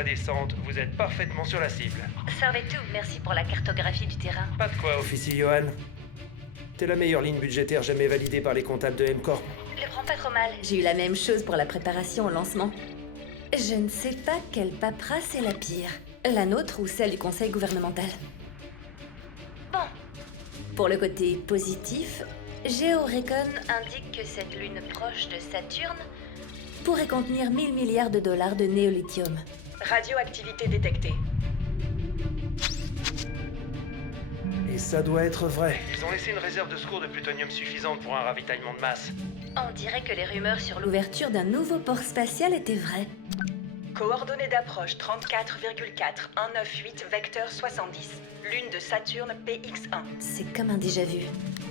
la descente, vous êtes parfaitement sur la cible. Ça va tout, merci pour la cartographie du terrain. Pas de quoi, officier Johan. T'es la meilleure ligne budgétaire jamais validée par les comptables de M-Corp. Le prends pas trop mal. J'ai eu la même chose pour la préparation au lancement. Je ne sais pas quelle paperasse est la pire. La nôtre ou celle du conseil gouvernemental. Bon. Pour le côté positif, GeoRecon indique que cette lune proche de Saturne pourrait contenir 1000 milliards de dollars de néolithium. Radioactivité détectée. Et ça doit être vrai. Ils ont laissé une réserve de secours de plutonium suffisante pour un ravitaillement de masse. On dirait que les rumeurs sur l'ouverture d'un nouveau port spatial étaient vraies. Coordonnées d'approche 34,4198 vecteur 70. Lune de Saturne PX1. C'est comme un déjà-vu.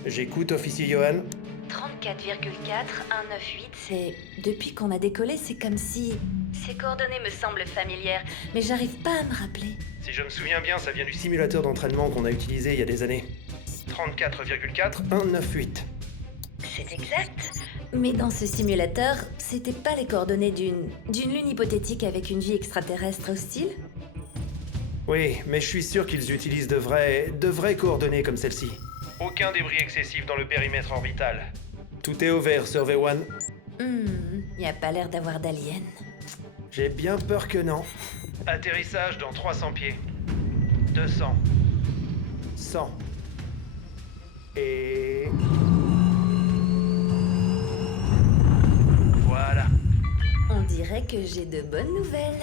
J'écoute, officier Johan. 34,4198, c'est... Depuis qu'on a décollé, c'est comme si... Ces coordonnées me semblent familières, mais j'arrive pas à me rappeler. Si je me souviens bien, ça vient du simulateur d'entraînement qu'on a utilisé il y a des années. 34,4198. C'est exact. Mais dans ce simulateur, c'était pas les coordonnées d'une lune hypothétique avec une vie extraterrestre hostile? Oui, mais je suis sûr qu'ils utilisent de vraies coordonnées comme celle-ci. Aucun débris excessif dans le périmètre orbital. Tout est au vert, Survey One. Y a pas l'air d'avoir d'aliens. J'ai bien peur que non. Atterrissage dans 300 pieds. 200. 100. Et... Voilà. On dirait que j'ai de bonnes nouvelles.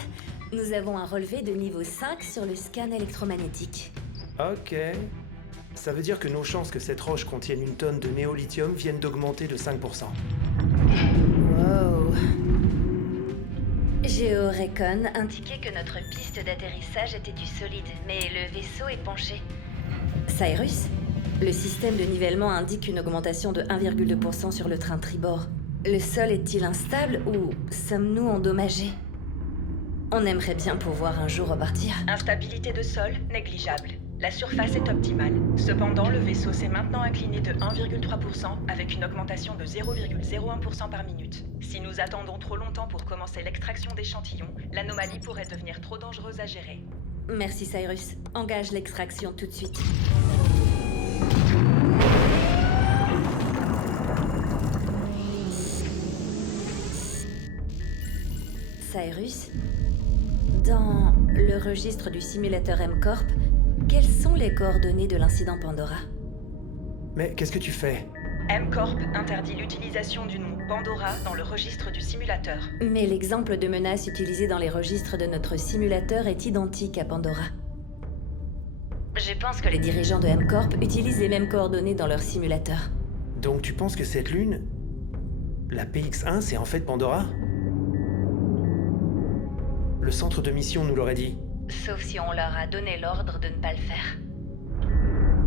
Nous avons un relevé de niveau 5 sur le scan électromagnétique. Ok. Ça veut dire que nos chances que cette roche contienne une tonne de néolithium viennent d'augmenter de 5%. Wow. GeoRecon indiquait que notre piste d'atterrissage était du solide, mais le vaisseau est penché. Cyrus, le système de nivellement indique une augmentation de 1,2% sur le train tribord. Le sol est-il instable ou sommes-nous endommagés? On aimerait bien pouvoir un jour repartir. Instabilité de sol négligeable. La surface est optimale. Cependant, le vaisseau s'est maintenant incliné de 1,3% avec une augmentation de 0,01% par minute. Si nous attendons trop longtemps pour commencer l'extraction d'échantillons, l'anomalie pourrait devenir trop dangereuse à gérer. Merci Cyrus. Engage l'extraction tout de suite. Cyrus, dans le registre du simulateur M-Corp, quelles sont les coordonnées de l'incident Pandora? Mais qu'est-ce que tu fais? M-Corp interdit l'utilisation du nom Pandora dans le registre du simulateur. Mais l'exemple de menace utilisé dans les registres de notre simulateur est identique à Pandora. Je pense que les dirigeants de M-Corp utilisent les mêmes coordonnées dans leur simulateur. Donc tu penses que cette lune, la PX1, c'est en fait Pandora? Le centre de mission nous l'aurait dit. Sauf si on leur a donné l'ordre de ne pas le faire.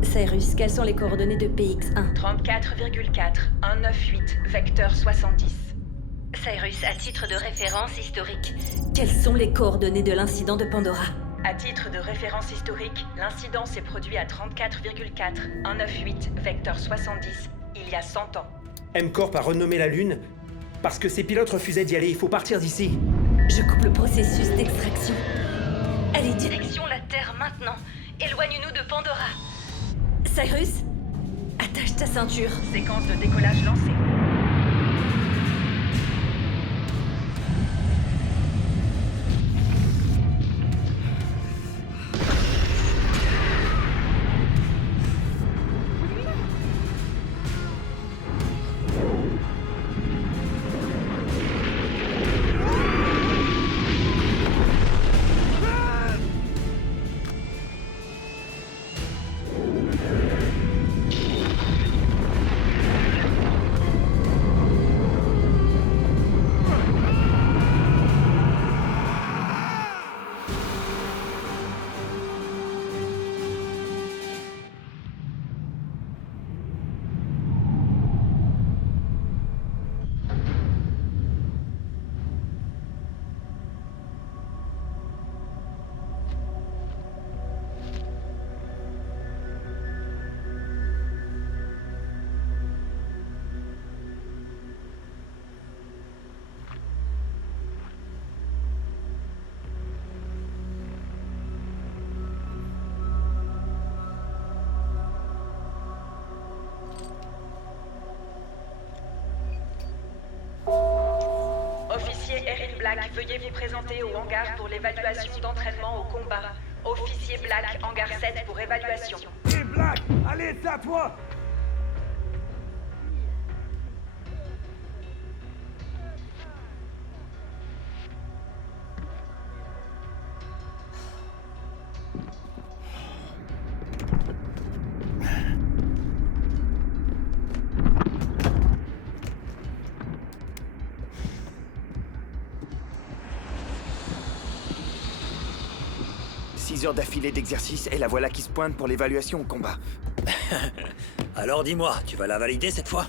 Cyrus, quelles sont les coordonnées de PX1? 34,4198 vecteur 70. Cyrus, à titre de référence historique, quelles sont les coordonnées de l'incident de Pandora? À titre de référence historique, l'incident s'est produit à 34,4198 vecteur 70 il y a 100 ans. M-Corp a renommé la Lune parce que ses pilotes refusaient d'y aller. Il faut partir d'ici. Je coupe le processus d'extraction. Allez, direction la Terre maintenant. Éloigne-nous de Pandora. Cyrus, attache ta ceinture. Séquence de décollage lancée. veuillez vous présenter au hangar pour l'évaluation d'entraînement au combat. Officier Black, hangar 7 pour évaluation. Hé Black, allez, c'est à toi! Heures d'affilée d'exercice et la voilà qui se pointe pour l'évaluation au combat. Alors dis-moi, tu vas la valider cette fois?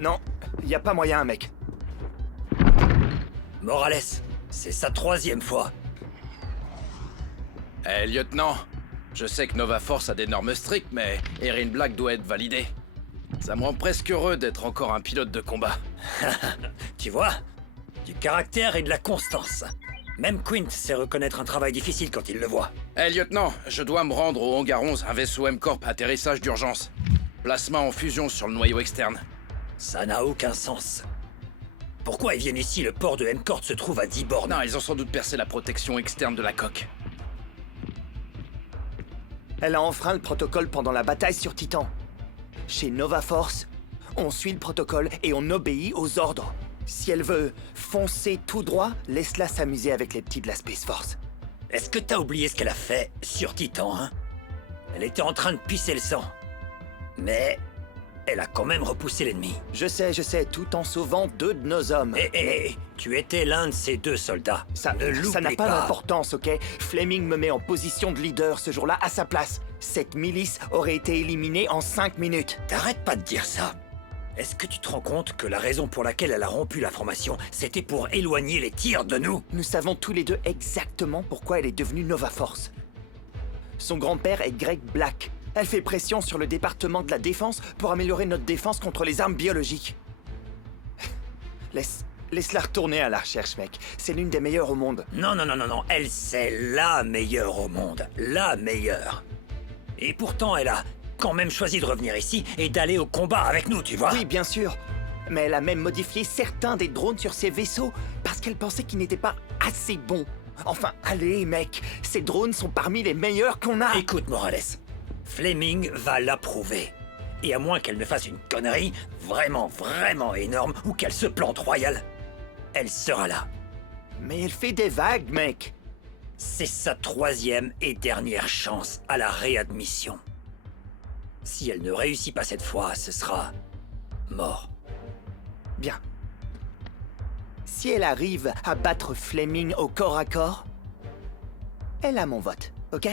Non, y a pas moyen, mec. Morales, c'est sa 3e fois. Eh, lieutenant, je sais que Nova Force a des normes strictes, mais Erin Black doit être validé. Ça me rend presque heureux d'être encore un pilote de combat. Tu vois? Du caractère et de la constance. Même Quint sait reconnaître un travail difficile quand il le voit. Eh, lieutenant, je dois me rendre au hangar 11, un vaisseau M-Corp atterrissage d'urgence. Placement en fusion sur le noyau externe. Ça n'a aucun sens. Pourquoi ils viennent ici? Le port de M-Corp se trouve à 10 bornes. Non, ils ont sans doute percé la protection externe de la coque. Elle a enfreint le protocole pendant la bataille sur Titan. Chez Nova Force, on suit le protocole et on obéit aux ordres. Si elle veut foncer tout droit, laisse-la s'amuser avec les petits de la Space Force. Est-ce que t'as oublié ce qu'elle a fait sur Titan, hein? Elle était en train de pisser le sang. Mais elle a quand même repoussé l'ennemi. Je sais, tout en sauvant 2 de nos hommes. Tu étais l'un de ces 2 soldats. Ça n'a pas d'importance, ok? Fleming me met en position de leader ce jour-là à sa place. Cette milice aurait été éliminée en 5 minutes. T'arrêtes pas de dire ça. Est-ce que tu te rends compte que la raison pour laquelle elle a rompu la formation, c'était pour éloigner les tirs de nous? Nous savons tous les deux exactement pourquoi elle est devenue Nova Force. Son grand-père est Greg Black. Elle fait pression sur le département de la défense pour améliorer notre défense contre les armes biologiques. Laisse-la retourner à la recherche, mec. C'est l'une des meilleures au monde. Non. Elle, c'est la meilleure au monde. La meilleure. Et pourtant, elle a quand même choisi de revenir ici et d'aller au combat avec nous, tu vois? Oui, bien sûr. Mais elle a même modifié certains des drones sur ses vaisseaux parce qu'elle pensait qu'ils n'étaient pas assez bons. Enfin, allez, mec. Ces drones sont parmi les meilleurs qu'on a. Écoute, Morales. Fleming va l'approuver. Et à moins qu'elle ne fasse une connerie vraiment énorme ou qu'elle se plante royale, elle sera là. Mais elle fait des vagues, mec. C'est sa 3e et dernière chance à la réadmission. Si elle ne réussit pas cette fois, ce sera mort. Bien. Si elle arrive à battre Fleming au corps à corps, elle a mon vote, ok?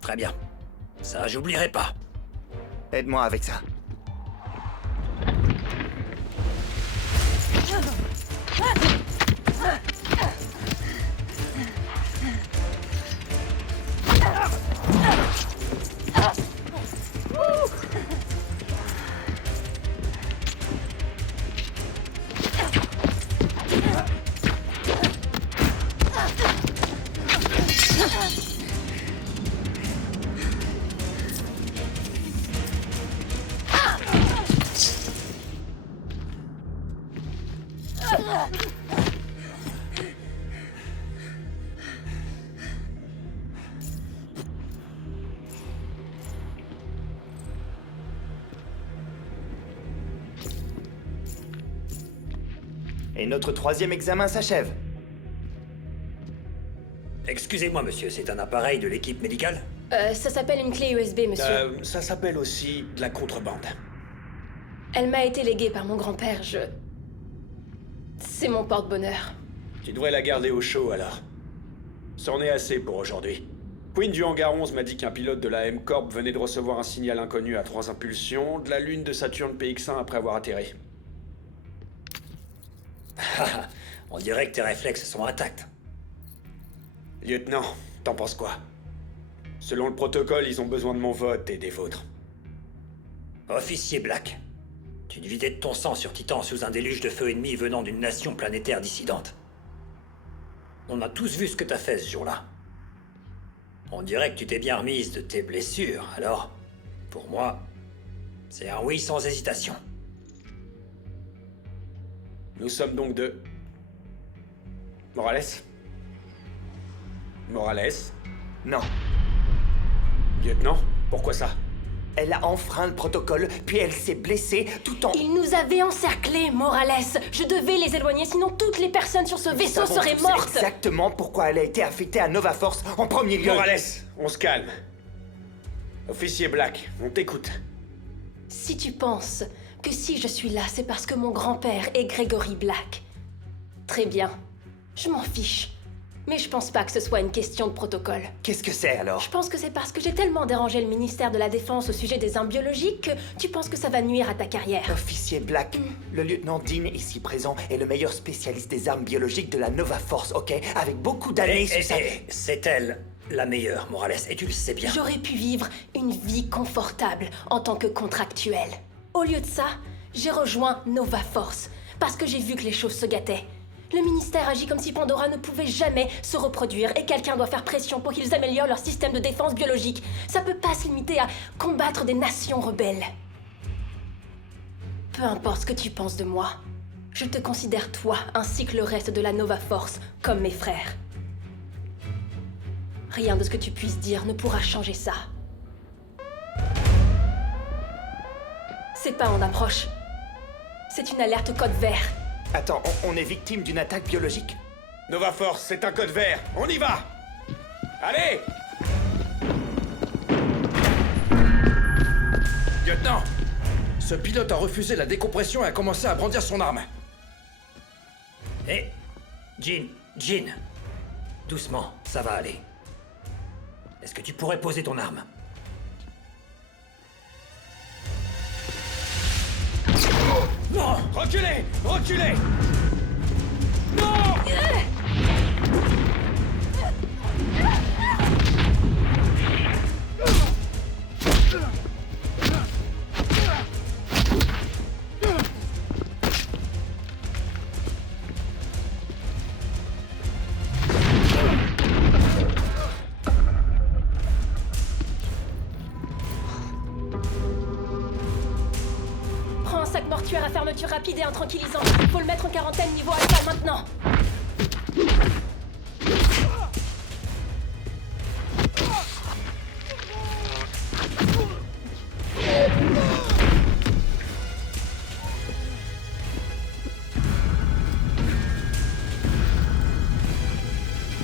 Très bien. Ça, j'oublierai pas. Aide-moi avec ça. Et notre 3e examen s'achève. Excusez-moi, monsieur, c'est un appareil de l'équipe médicale? Ça s'appelle une clé USB, monsieur. Ça s'appelle aussi de la contrebande. Elle m'a été léguée par mon grand-père, C'est mon porte-bonheur. Tu devrais la garder au chaud, alors. C'en est assez pour aujourd'hui. Quinn du hangar 11 m'a dit qu'un pilote de la M-Corp venait de recevoir un signal inconnu à 3 impulsions de la lune de Saturne PX1 après avoir atterri. On dirait que tes réflexes sont intacts. Lieutenant, t'en penses quoi? Selon le protocole, ils ont besoin de mon vote et des vôtres. Officier Black, tu te vidais de ton sang sur Titan sous un déluge de feu ennemi venant d'une nation planétaire dissidente. On a tous vu ce que t'as fait ce jour-là. On dirait que tu t'es bien remise de tes blessures, alors, pour moi, c'est un oui sans hésitation. Nous sommes donc 2. Morales? Morales? Non. Lieutenant? Pourquoi ça? Elle a enfreint le protocole, puis elle s'est blessée tout en... Ils nous avaient encerclés, Morales. Je devais les éloigner, sinon toutes les personnes sur ce vaisseau Nous savons seraient tous mortes. exactement pourquoi elle a été affectée à Nova Force en premier lieu. Morales, on se calme. Officier Black, on t'écoute. Si tu penses que si je suis là, c'est parce que mon grand-père est Gregory Black. Très bien. Je m'en fiche. Mais je pense pas que ce soit une question de protocole. Qu'est-ce que c'est alors? Je pense que c'est parce que j'ai tellement dérangé le ministère de la Défense au sujet des armes biologiques que tu penses que ça va nuire à ta carrière. Officier Black, le lieutenant Dean ici présent est le meilleur spécialiste des armes biologiques de la Nova Force, ok? Avec beaucoup d'années sous sa... C'est elle, la meilleure, Morales, et tu le sais bien. J'aurais pu vivre une vie confortable en tant que contractuel. Au lieu de ça, j'ai rejoint Nova Force parce que j'ai vu que les choses se gâtaient. Le ministère agit comme si Pandora ne pouvait jamais se reproduire et quelqu'un doit faire pression pour qu'ils améliorent leur système de défense biologique. Ça peut pas se limiter à combattre des nations rebelles. Peu importe ce que tu penses de moi, je te considère toi ainsi que le reste de la Nova Force comme mes frères. Rien de ce que tu puisses dire ne pourra changer ça. C'est pas en approche. C'est une alerte code vert. Attends, on est victime d'une attaque biologique? Nova Force, c'est un code vert. On y va! Allez! Lieutenant! Ce pilote a refusé la décompression et a commencé à brandir son arme. Hé, Jean, doucement, ça va aller. Est-ce que tu pourrais poser ton arme? Non! Reculez! Reculez! Non! Prends un sac mortuaire à fermeture rapide et un tranquillisant. Faut le mettre en quarantaine niveau alpha maintenant.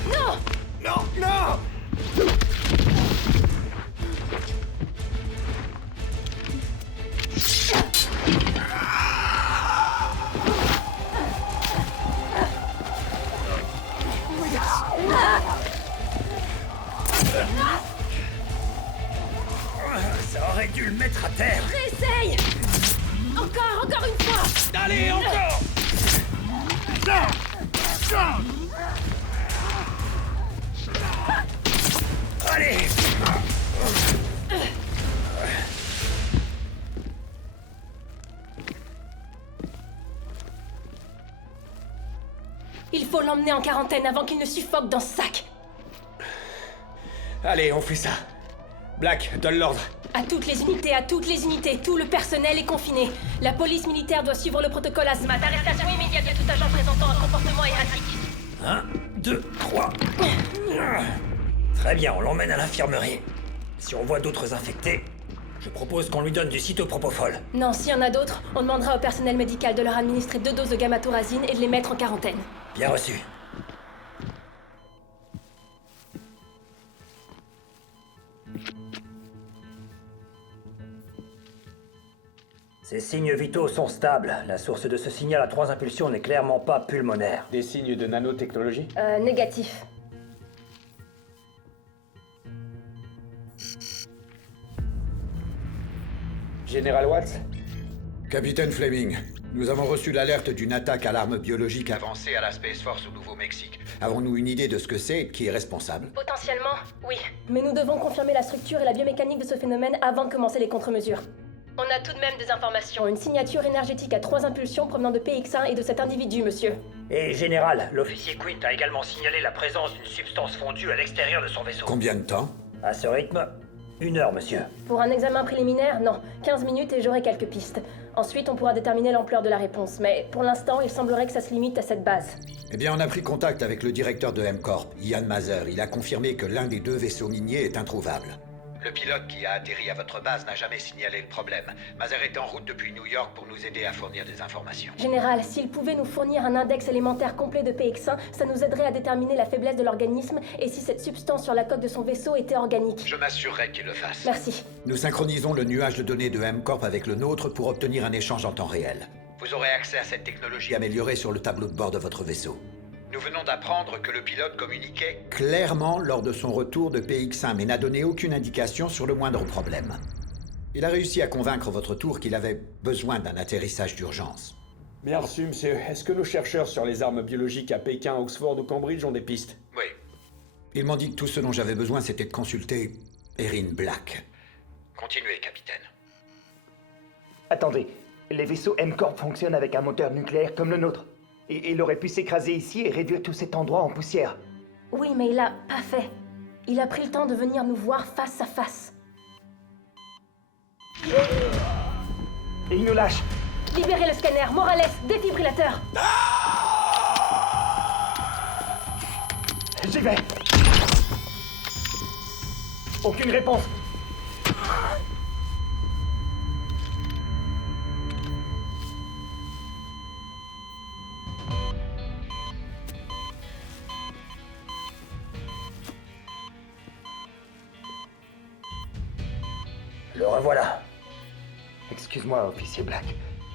Non! Non, non! Ça aurait dû le mettre à terre. Réessaye! Encore une fois! Allez, encore! Allez! Il faut l'emmener en quarantaine avant qu'il ne suffoque dans ce sac. Allez, on fait ça. Black, donne l'ordre. À toutes les unités, tout le personnel est confiné. La police militaire doit suivre le protocole ASMAT. Arrestation immédiate de tout agent présentant un comportement erratique. 1, 2, 3. Très bien, on l'emmène à l'infirmerie. Si on voit d'autres infectés, je propose qu'on lui donne du cytopropofol. Non, s'il y en a d'autres, on demandera au personnel médical de leur administrer 2 doses de gamma-thorazine et de les mettre en quarantaine. Bien reçu. Ces signes vitaux sont stables. La source de ce signal à 3 impulsions n'est clairement pas pulmonaire. Des signes de nanotechnologie? Négatif. Général Watts? Capitaine Fleming, nous avons reçu l'alerte d'une attaque à l'arme biologique avancée à la Space Force au Nouveau-Mexique. Avons-nous une idée de ce que c'est et de qui est responsable? Potentiellement, oui. Mais nous devons confirmer la structure et la biomécanique de ce phénomène avant de commencer les contre-mesures. On a tout de même des informations. Une signature énergétique à 3 impulsions provenant de PX1 et de cet individu, monsieur. Et général, l'officier Quint a également signalé la présence d'une substance fondue à l'extérieur de son vaisseau. Combien de temps? À ce rythme, 1 heure, monsieur. Pour un examen préliminaire, non. 15 minutes et j'aurai quelques pistes. Ensuite, on pourra déterminer l'ampleur de la réponse, mais pour l'instant, il semblerait que ça se limite à cette base. Eh bien, on a pris contact avec le directeur de M-Corp, Ian Mather. Il a confirmé que l'un des 2 vaisseaux miniers est introuvable. Le pilote qui a atterri à votre base n'a jamais signalé le problème. Mather est en route depuis New York pour nous aider à fournir des informations. Général, s'il pouvait nous fournir un index élémentaire complet de PX1, ça nous aiderait à déterminer la faiblesse de l'organisme et si cette substance sur la coque de son vaisseau était organique. Je m'assurerai qu'il le fasse. Merci. Nous synchronisons le nuage de données de M-Corp avec le nôtre pour obtenir un échange en temps réel. Vous aurez accès à cette technologie améliorée sur le tableau de bord de votre vaisseau. Nous venons d'apprendre que le pilote communiquait clairement lors de son retour de PX1, mais n'a donné aucune indication sur le moindre problème. Il a réussi à convaincre votre tour qu'il avait besoin d'un atterrissage d'urgence. Bien reçu, monsieur. Est-ce que nos chercheurs sur les armes biologiques à Pékin, Oxford ou Cambridge ont des pistes? Oui. Ils m'ont dit que tout ce dont j'avais besoin, c'était de consulter Erin Black. Continuez, capitaine. Attendez, les vaisseaux M-Corp fonctionnent avec un moteur nucléaire comme le nôtre. Et il aurait pu s'écraser ici et réduire tout cet endroit en poussière. Oui, mais il a pas fait. Il a pris le temps de venir nous voir face à face. Et il nous lâche. Libérez le scanner, Morales, défibrillateur. J'y vais. Aucune réponse. Le revoilà. Excuse-moi, officier Black.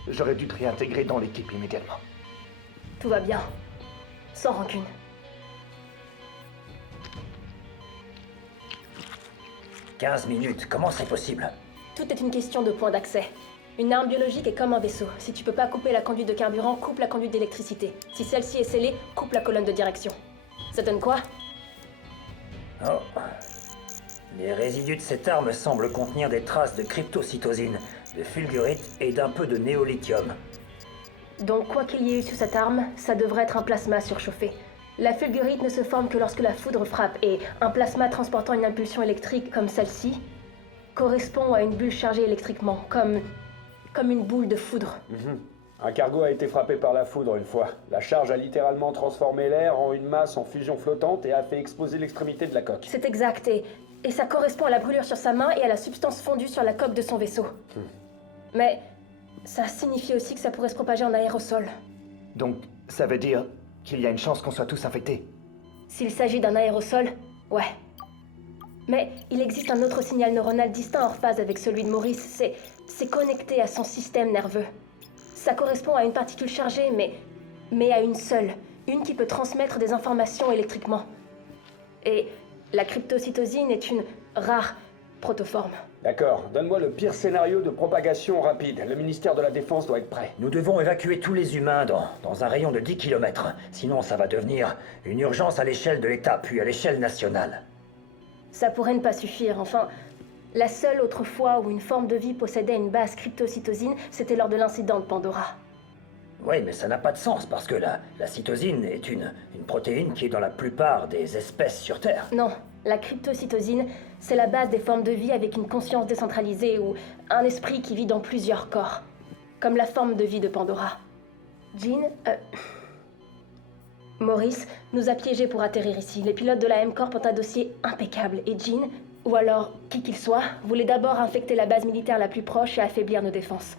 J'aurais dû te réintégrer dans l'équipe immédiatement. Tout va bien. Sans rancune. « 15 minutes, comment c'est possible? Tout est une question de point d'accès. Une arme biologique est comme un vaisseau. Si tu peux pas couper la conduite de carburant, coupe la conduite d'électricité. Si celle-ci est scellée, coupe la colonne de direction. Ça donne quoi? Oh. Les résidus de cette arme semblent contenir des traces de cryptocytosine, de fulgurite et d'un peu de néolithium. Donc quoi qu'il y ait eu sur cette arme, ça devrait être un plasma surchauffé. La fulgurite ne se forme que lorsque la foudre frappe, et un plasma transportant une impulsion électrique comme celle-ci correspond à une bulle chargée électriquement, comme une boule de foudre. Un cargo a été frappé par la foudre une fois. La charge a littéralement transformé l'air en une masse en fusion flottante et a fait exploser l'extrémité de la coque. C'est exact, et ça correspond à la brûlure sur sa main et à la substance fondue sur la coque de son vaisseau. Mais ça signifie aussi que ça pourrait se propager en aérosol. Donc, ça veut dire qu'il y a une chance qu'on soit tous infectés. S'il s'agit d'un aérosol, ouais. Mais il existe un autre signal neuronal distinct hors phase avec celui de Maurice. C'est connecté à son système nerveux. Ça correspond à une particule chargée, mais à une seule. Une qui peut transmettre des informations électriquement. Et la cryptocytosine est une rare protoforme. D'accord, donne-moi le pire scénario de propagation rapide. Le ministère de la Défense doit être prêt. Nous devons évacuer tous les humains dans un rayon de 10 km. Sinon, ça va devenir une urgence à l'échelle de l'État, puis à l'échelle nationale. Ça pourrait ne pas suffire, enfin... La seule autre fois où une forme de vie possédait une base cryptocytosine, c'était lors de l'incident de Pandora. Oui, mais ça n'a pas de sens, parce que la cytosine est une protéine qui est dans la plupart des espèces sur Terre. Non, la cryptocytosine, c'est la base des formes de vie avec une conscience décentralisée ou un esprit qui vit dans plusieurs corps. Comme la forme de vie de Pandora. Jean, Maurice nous a piégés pour atterrir ici. Les pilotes de la M-Corp ont un dossier impeccable. Et Jean, ou alors qui qu'il soit, voulait d'abord infecter la base militaire la plus proche et affaiblir nos défenses.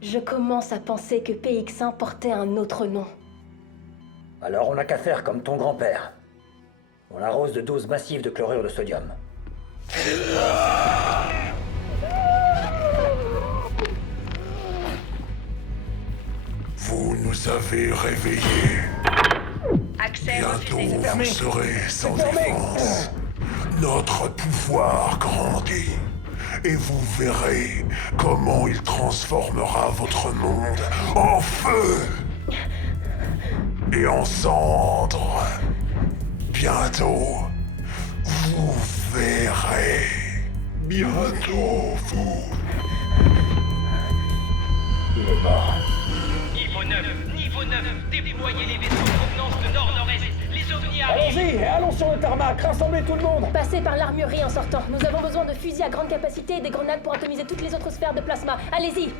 Je commence à penser que PX1 portait un autre nom. Alors on n'a qu'à faire comme ton grand-père. On l'arrose de doses massives de chlorure de sodium. Vous nous avez réveillés. Accès Bientôt, refusé. vous serez sans défense. Notre pouvoir grandit. Et vous verrez comment il transformera votre monde en feu et en cendres. Bientôt, vous verrez. Bientôt, vous. Il est mort. Niveau 9, déployez les vaisseaux en provenance de nord-nord-est. Les Les ovnis arrivent. Allons-y, et allons sur le tarmac, rassemblez tout le monde. Passez par l'armurerie en sortant. Nous avons besoin de fusils à grande capacité et des grenades pour atomiser toutes les autres sphères de plasma. Allez-y!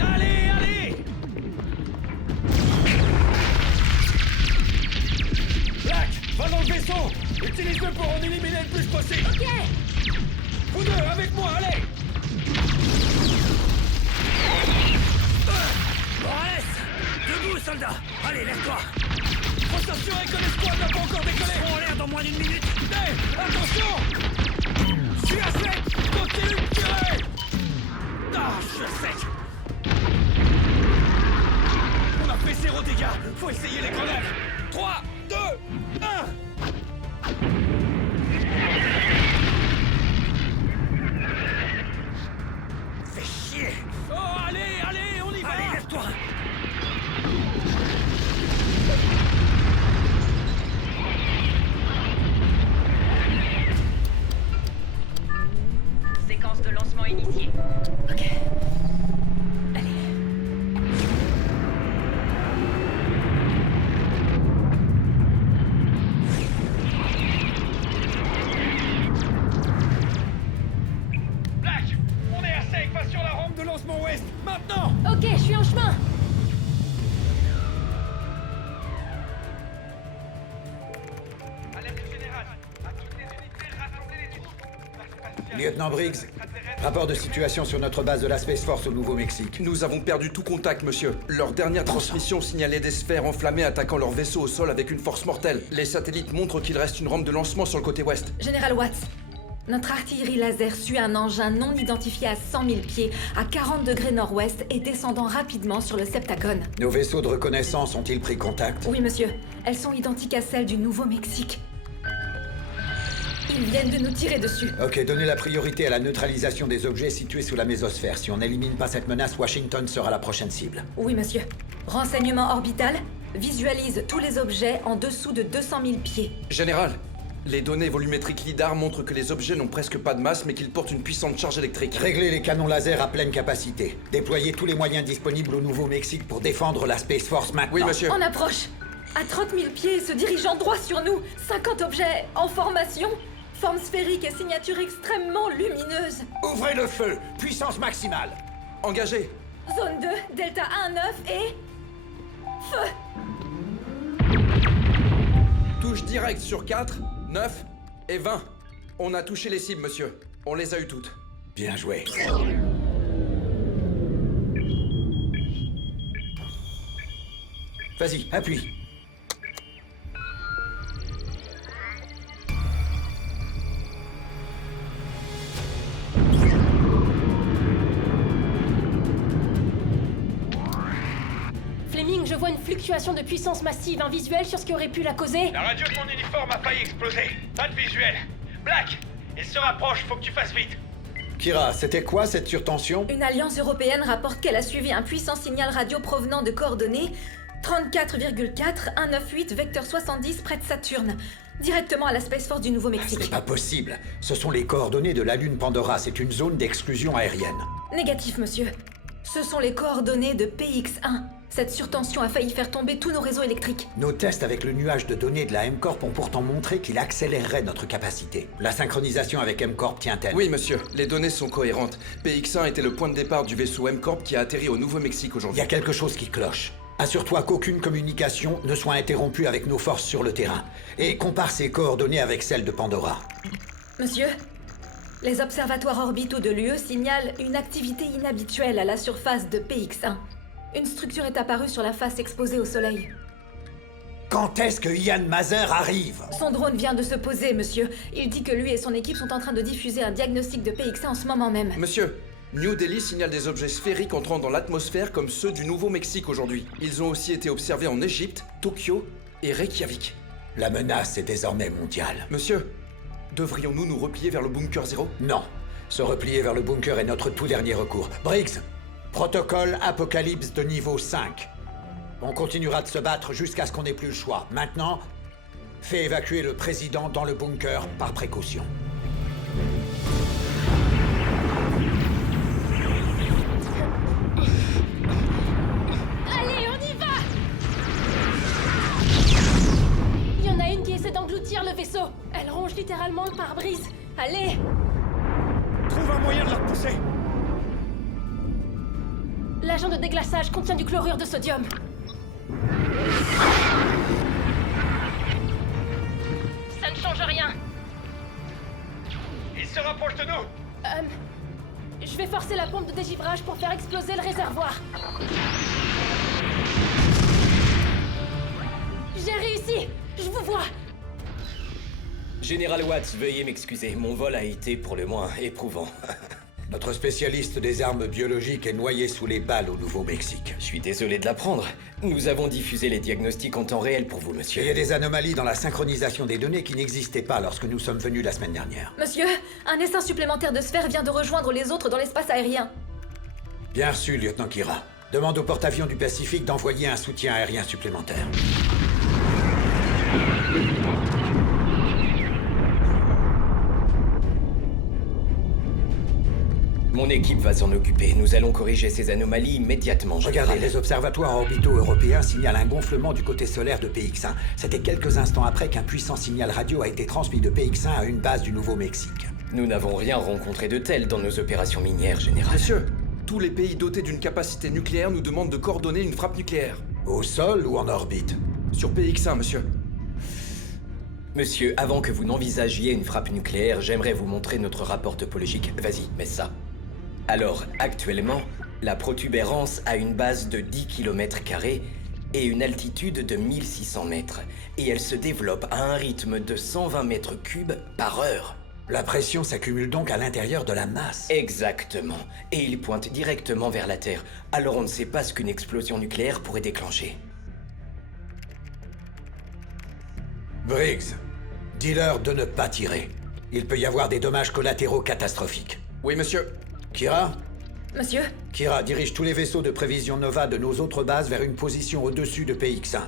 Allez, allez! Black, va dans le vaisseau. Utilise-le pour en éliminer le plus possible. Ok! Vous deux, avec moi, allez. Morales! Debout, soldat! Allez, lève-toi! Faut s'assurer que l'escouade n'a pas encore décollé. Ils seront en l'air dans moins d'une minute! Hey, attention. Je suis à sec. Continue de tirer. Ah, je suis à sec. On a fait 0 dégâts. Faut essayer les grenades. 3, 2, 1. Fais chier! Oh, allez, allez, on y va. Allez, lève-toi! Séquence de lancement initiée. Ok. Allez. Black, on est à sec. Va sur la rampe de lancement ouest. Maintenant. Ok, je suis en chemin! Alerte générale. À toutes les unités, rassemblez les troupes. Lieutenant Briggs, rapport de situation sur notre base de la Space Force au Nouveau-Mexique. Nous avons perdu tout contact, monsieur. Leur dernière transmission signalait des sphères enflammées attaquant leur vaisseau au sol avec une force mortelle. Les satellites montrent qu'il reste une rampe de lancement sur le côté ouest. Général Watts, notre artillerie laser suit un engin non identifié à 100 000 pieds, à 40 degrés nord-ouest et descendant rapidement sur le Septagone. Nos vaisseaux de reconnaissance ont-ils pris contact? Oui, monsieur. Elles sont identiques à celles du Nouveau-Mexique. Ils viennent de nous tirer dessus. Ok, donnez la priorité à la neutralisation des objets situés sous la mésosphère. Si on n'élimine pas cette menace, Washington sera la prochaine cible. Oui, monsieur. Renseignement orbital, visualise tous les objets en dessous de 200 000 pieds. Général, les données volumétriques LIDAR montrent que les objets n'ont presque pas de masse, mais qu'ils portent une puissante charge électrique. Réglez les canons laser à pleine capacité. Déployez tous les moyens disponibles au Nouveau-Mexique pour défendre la Space Force maintenant. Oui, monsieur. On approche. À 30 000 pieds, se dirigeant droit sur nous. 50 objets en formation. Forme sphérique et signature extrêmement lumineuse. Ouvrez le feu! Puissance maximale! Engagé. Zone 2, Delta 1, 9 et... Feu! Touche directe sur 4, 9 et 20. On a touché les cibles, monsieur. On les a eues toutes. Bien joué. Vas-y, appuie. Fleming, je vois une fluctuation de puissance massive, un visuel sur ce qui aurait pu la causer. La radio de mon uniforme a failli exploser. Pas de visuel. Black, il se rapproche, faut que tu fasses vite. Kira, c'était quoi cette surtension? Une alliance européenne rapporte qu'elle a suivi un puissant signal radio provenant de coordonnées 34,4198 vecteur 70 près de Saturne, directement à la Space Force du C'est Nouveau-Mexique. pas possible. Ce sont les coordonnées de la Lune Pandora. C'est une zone d'exclusion aérienne. Négatif, monsieur. Ce sont les coordonnées de PX1. Cette surtension a failli faire tomber tous nos réseaux électriques. Nos tests avec le nuage de données de la M-Corp ont pourtant montré qu'il accélérerait notre capacité. La synchronisation avec M-Corp tient-elle? Oui, monsieur. Les données sont cohérentes. PX1 était le point de départ du vaisseau M-Corp qui a atterri au Nouveau-Mexique Il aujourd'hui. y a quelque chose qui cloche. Assure-toi qu'aucune communication ne soit interrompue avec nos forces sur le terrain. Et compare ces coordonnées avec celles de Pandora. Monsieur, les observatoires orbitaux de l'UE signalent une activité inhabituelle à la surface de PX1. Une structure est apparue sur la face exposée au soleil. Quand est-ce que Ian Mazer arrive? Son drone vient de se poser, monsieur. Il dit que lui et son équipe sont en train de diffuser un diagnostic de PX1 en ce moment même. Monsieur, New Delhi signale des objets sphériques entrant dans l'atmosphère comme ceux du Nouveau-Mexique aujourd'hui. Ils ont aussi été observés en Égypte, Tokyo et Reykjavik. La menace est désormais mondiale. Monsieur, devrions-nous nous replier vers le bunker 0? Non. Se replier vers le bunker est notre tout dernier recours. Briggs, protocole Apocalypse de niveau 5. On continuera de se battre jusqu'à ce qu'on n'ait plus le choix. Maintenant, fais évacuer le président dans le bunker par précaution. Allez, on y va! Il y en a une qui essaie d'engloutir le vaisseau. Elle ronge littéralement le pare-brise. Allez! Trouve un moyen de la repousser. L'agent de déglaçage contient du chlorure de sodium. Ça ne change rien. Il se rapproche de nous. Je vais forcer la pompe de dégivrage pour faire exploser le réservoir. J'ai réussi! Je vous vois! Général Watts, veuillez m'excuser. Mon vol a été pour le moins éprouvant. Notre spécialiste des armes biologiques est noyé sous les balles au Nouveau-Mexique. Je suis désolé de l'apprendre. Nous avons diffusé les diagnostics en temps réel pour vous, monsieur. Il y a des anomalies dans la synchronisation des données qui n'existaient pas lorsque nous sommes venus la semaine dernière. Monsieur, un essaim supplémentaire de sphères vient de rejoindre les autres dans l'espace aérien. Bien reçu, lieutenant Kira. Demande au porte-avions du Pacifique d'envoyer un soutien aérien supplémentaire. Mon équipe va s'en occuper. Nous allons corriger ces anomalies immédiatement. Regardez, les observatoires orbitaux européens signalent un gonflement du côté solaire de PX1. C'était quelques instants après qu'un puissant signal radio a été transmis de PX1 à une base du Nouveau-Mexique. Nous n'avons rien rencontré de tel dans nos opérations minières, général. Monsieur, tous les pays dotés d'une capacité nucléaire nous demandent de coordonner une frappe nucléaire. Au sol ou en orbite? Sur PX1, monsieur. Monsieur, avant que vous n'envisagiez une frappe nucléaire, j'aimerais vous montrer notre rapport topologique. Vas-y, mets ça. Alors, actuellement, la protubérance a une base de 10 km² et une altitude de 1600 mètres. Et elle se développe à un rythme de 120 mètres cubes par heure. La pression s'accumule donc à l'intérieur de la masse. Exactement. Et il pointe directement vers la Terre. Alors on ne sait pas ce qu'une explosion nucléaire pourrait déclencher. Briggs, dis-leur de ne pas tirer. Il peut y avoir des dommages collatéraux catastrophiques. Oui, monsieur. Kira? Monsieur? Kira, dirige tous les vaisseaux de prévision Nova de nos autres bases vers une position au-dessus de PX1.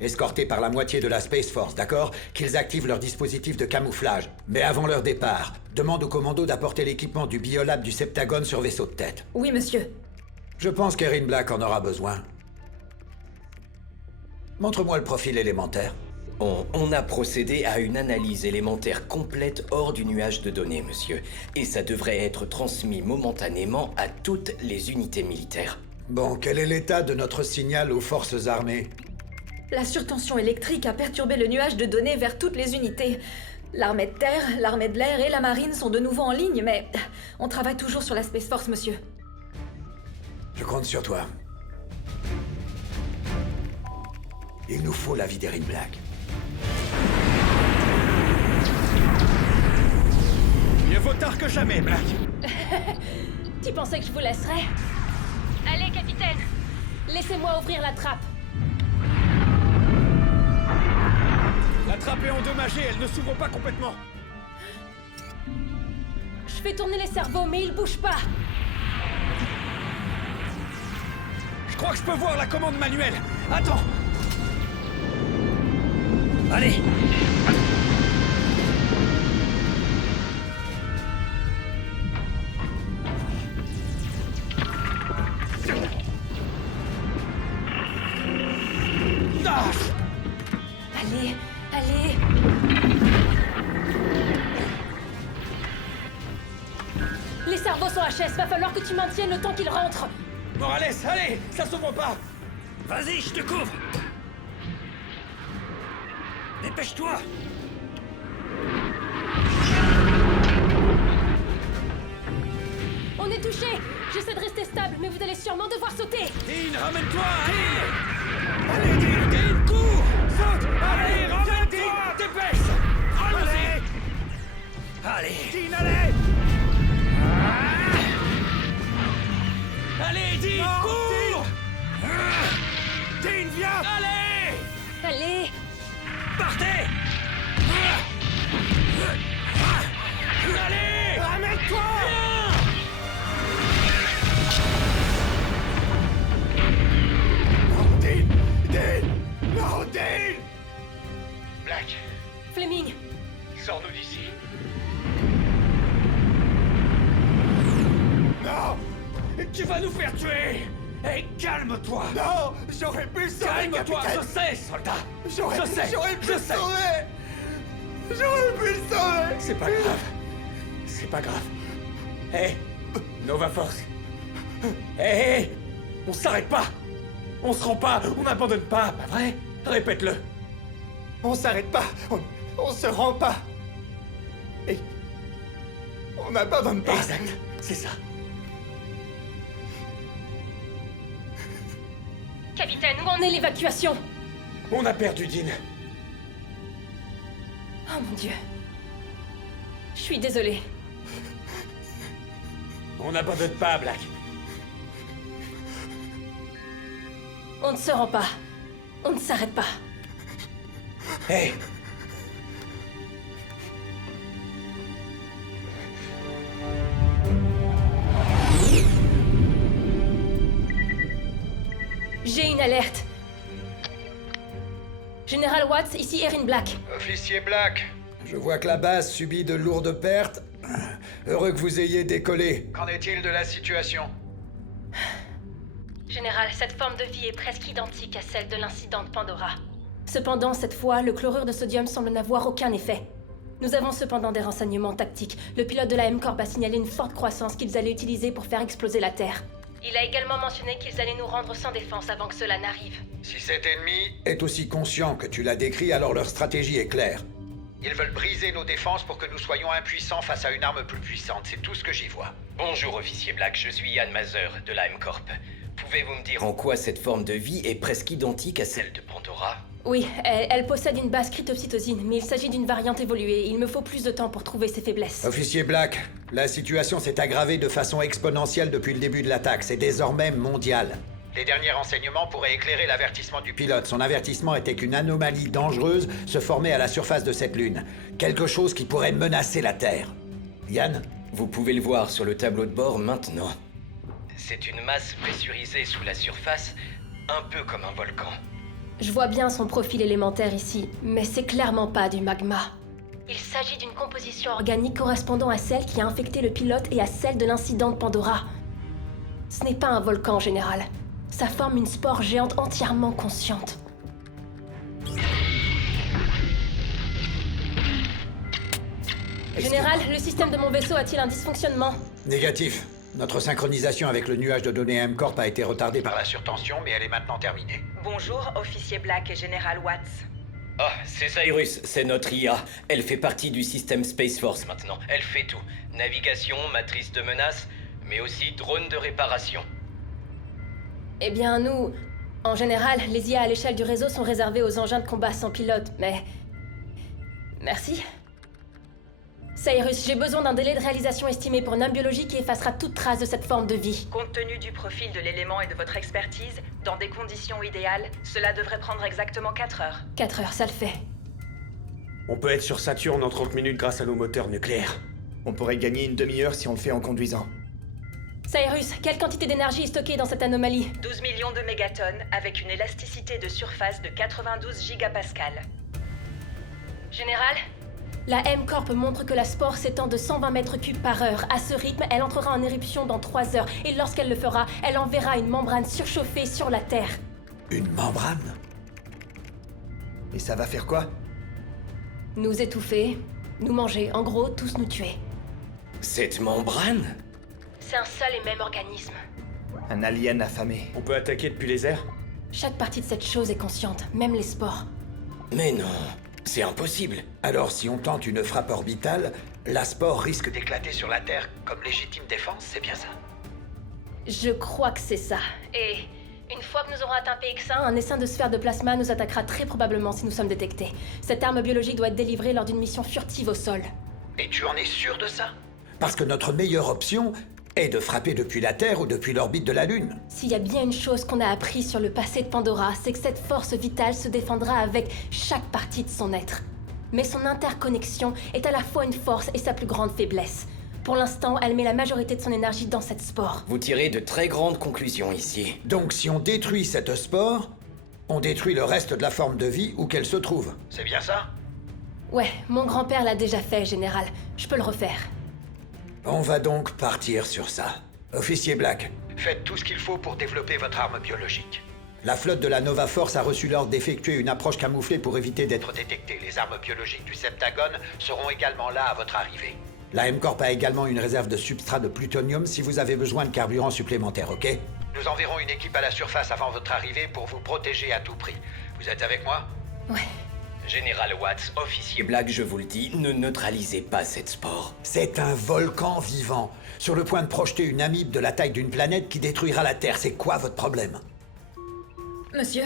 Escortés par la moitié de la Space Force, d'accord? Qu'ils activent leur dispositif de camouflage. Mais avant leur départ, demande au commando d'apporter l'équipement du biolab du Septagone sur vaisseau de tête. Oui, monsieur. Je pense qu'Erin Black en aura besoin. Montre-moi le profil élémentaire. On a procédé à une analyse élémentaire complète hors du nuage de données, monsieur. Et ça devrait être transmis momentanément à toutes les unités militaires. Bon, quel est l'état de notre signal aux forces armées? La surtension électrique a perturbé le nuage de données vers toutes les unités. L'armée de terre, l'armée de l'air et la marine sont de nouveau en ligne, mais on travaille toujours sur la Space Force, monsieur. Je compte sur toi. Il nous faut la vie d'Erin Black. Mieux vaut tard que jamais, Black. Tu pensais que je vous laisserais? Allez, capitaine! Laissez-moi ouvrir la trappe. La trappe est endommagée, elle ne s'ouvre pas complètement. Je fais tourner les cerveaux, mais ils bougent pas. Je crois que je peux voir la commande manuelle. Attends. Allez! Allez, allez. Les cerveaux sont HS, va falloir que tu maintiennes le temps qu'ils rentrent. Morales, allez, ça s'ouvre pas. Vas-y, je te couvre. Dépêche-toi. On est touché. J'essaie de rester stable, mais vous allez sûrement devoir sauter. Dean, ramène-toi, allez. Allez, Dean, cours. Saute, allez, ramène-toi. Dépêche. Allez. Allez. Dean, allez. Allez, Dean, cours. Dean, viens. Allez. Allez. Partez. Allez. Ramène-toi. Tu vas nous faire tuer! Hé, calme-toi! Non! J'aurais pu le sauver, Calme-toi, capitaine! je sais, soldat! J'aurais pu le sais. sauver! J'aurais pu le sauver! C'est pas grave. C'est pas grave. Hé, Nova Force. Hé, on s'arrête pas! On se rend pas, on n'abandonne pas, pas vrai? Répète-le. On s'arrête pas! On se rend pas! Et... on n'abandonne pas! Exact, c'est ça. Capitaine, où en est l'évacuation? On a perdu Dean. Oh mon Dieu. Je suis désolée. On n'abandonne pas, Black. On ne se rend pas. On ne s'arrête pas. Hé! J'ai une alerte. Général Watts, ici Erin Black. Officier Black, je vois que la base subit de lourdes pertes. Heureux que vous ayez décollé. Qu'en est-il de la situation? Général, cette forme de vie est presque identique à celle de l'incident de Pandora. Cependant, cette fois, le chlorure de sodium semble n'avoir aucun effet. Nous avons cependant des renseignements tactiques. Le pilote de la M-Corp a signalé une forte croissance qu'ils allaient utiliser pour faire exploser la Terre. Il a également mentionné qu'ils allaient nous rendre sans défense avant que cela n'arrive. Si cet ennemi est aussi conscient que tu l'as décrit, alors leur stratégie est claire. Ils veulent briser nos défenses pour que nous soyons impuissants face à une arme plus puissante, c'est tout ce que j'y vois. Bonjour, officier Black, je suis Yann Mazer, de la M-Corp. Pouvez-vous me dire en quoi cette forme de vie est presque identique à celle de Pandora? Oui, elle possède une base cryptocytosine, mais il s'agit d'une variante évoluée. Il me faut plus de temps pour trouver ses faiblesses. Officier Black, la situation s'est aggravée de façon exponentielle depuis le début de l'attaque. C'est désormais mondial. Les derniers renseignements pourraient éclairer l'avertissement du pilote. Son avertissement était qu'une anomalie dangereuse se formait à la surface de cette lune. Quelque chose qui pourrait menacer la Terre. Yann? Vous pouvez le voir sur le tableau de bord maintenant. C'est une masse pressurisée sous la surface, un peu comme un volcan. Je vois bien son profil élémentaire ici, mais c'est clairement pas du magma. Il s'agit d'une composition organique correspondant à celle qui a infecté le pilote et à celle de l'incident de Pandora. Ce n'est pas un volcan en général. Ça forme une spore géante entièrement consciente. Général, le système de mon vaisseau a-t-il un dysfonctionnement? Négatif. Notre synchronisation avec le nuage de données M-Corp a été retardée par la surtension, mais elle est maintenant terminée. Bonjour, officier Black et Général Watts. Ah, c'est Cyrus, c'est notre IA. Elle fait partie du système Space Force maintenant. Elle fait tout. Navigation, matrice de menace, mais aussi drone de réparation. Eh bien, nous... En général, les IA à l'échelle du réseau sont réservés aux engins de combat sans pilote, mais... Merci. Cyrus, j'ai besoin d'un délai de réalisation estimé pour une arme biologique qui effacera toute trace de cette forme de vie. Compte tenu du profil de l'élément et de votre expertise, dans des conditions idéales, cela devrait prendre exactement 4 heures. 4 heures, ça le fait. On peut être sur Saturne en 30 minutes grâce à nos moteurs nucléaires. On pourrait gagner une demi-heure si on le fait en conduisant. Cyrus, quelle quantité d'énergie est stockée dans cette anomalie? 12 millions de mégatonnes, avec une élasticité de surface de 92 gigapascales. Général, la M-Corp montre que la spore s'étend de 120 mètres cubes par heure. À ce rythme, elle entrera en éruption dans 3 heures. Et lorsqu'elle le fera, elle enverra une membrane surchauffée sur la Terre. Une membrane? Et ça va faire quoi? Nous étouffer, nous manger, en gros, tous nous tuer. Cette membrane? C'est un seul et même organisme. Un alien affamé. On peut attaquer depuis les airs? Chaque partie de cette chose est consciente, même les spores. Mais non, c'est impossible. Alors si on tente une frappe orbitale, la spore risque d'éclater sur la Terre comme légitime défense, c'est bien ça? Je crois que c'est ça. Et une fois que nous aurons atteint PX1, un essaim de sphères de plasma nous attaquera très probablement si nous sommes détectés. Cette arme biologique doit être délivrée lors d'une mission furtive au sol. Et tu en es sûr de ça? Parce que notre meilleure option est de frapper depuis la Terre ou depuis l'orbite de la Lune. S'il y a bien une chose qu'on a appris sur le passé de Pandora, c'est que cette force vitale se défendra avec chaque partie de son être. Mais son interconnexion est à la fois une force et sa plus grande faiblesse. Pour l'instant, elle met la majorité de son énergie dans cette spore. Vous tirez de très grandes conclusions ici. Donc si on détruit cette spore, on détruit le reste de la forme de vie où qu'elle se trouve. C'est bien ça? Ouais, mon grand-père l'a déjà fait, Général. Je peux le refaire. On va donc partir sur ça. Officier Black, faites tout ce qu'il faut pour développer votre arme biologique. La flotte de la Nova Force a reçu l'ordre d'effectuer une approche camouflée pour éviter d'être détectée. Les armes biologiques du Septagone seront également là à votre arrivée. La M-Corp a également une réserve de substrat de plutonium si vous avez besoin de carburant supplémentaire, ok? Nous enverrons une équipe à la surface avant votre arrivée pour vous protéger à tout prix. Vous êtes avec moi? Ouais. Général Watts, officier Black, je vous le dis, ne neutralisez pas cette spore. C'est un volcan vivant, sur le point de projeter une amibe de la taille d'une planète qui détruira la Terre. C'est quoi votre problème? Monsieur,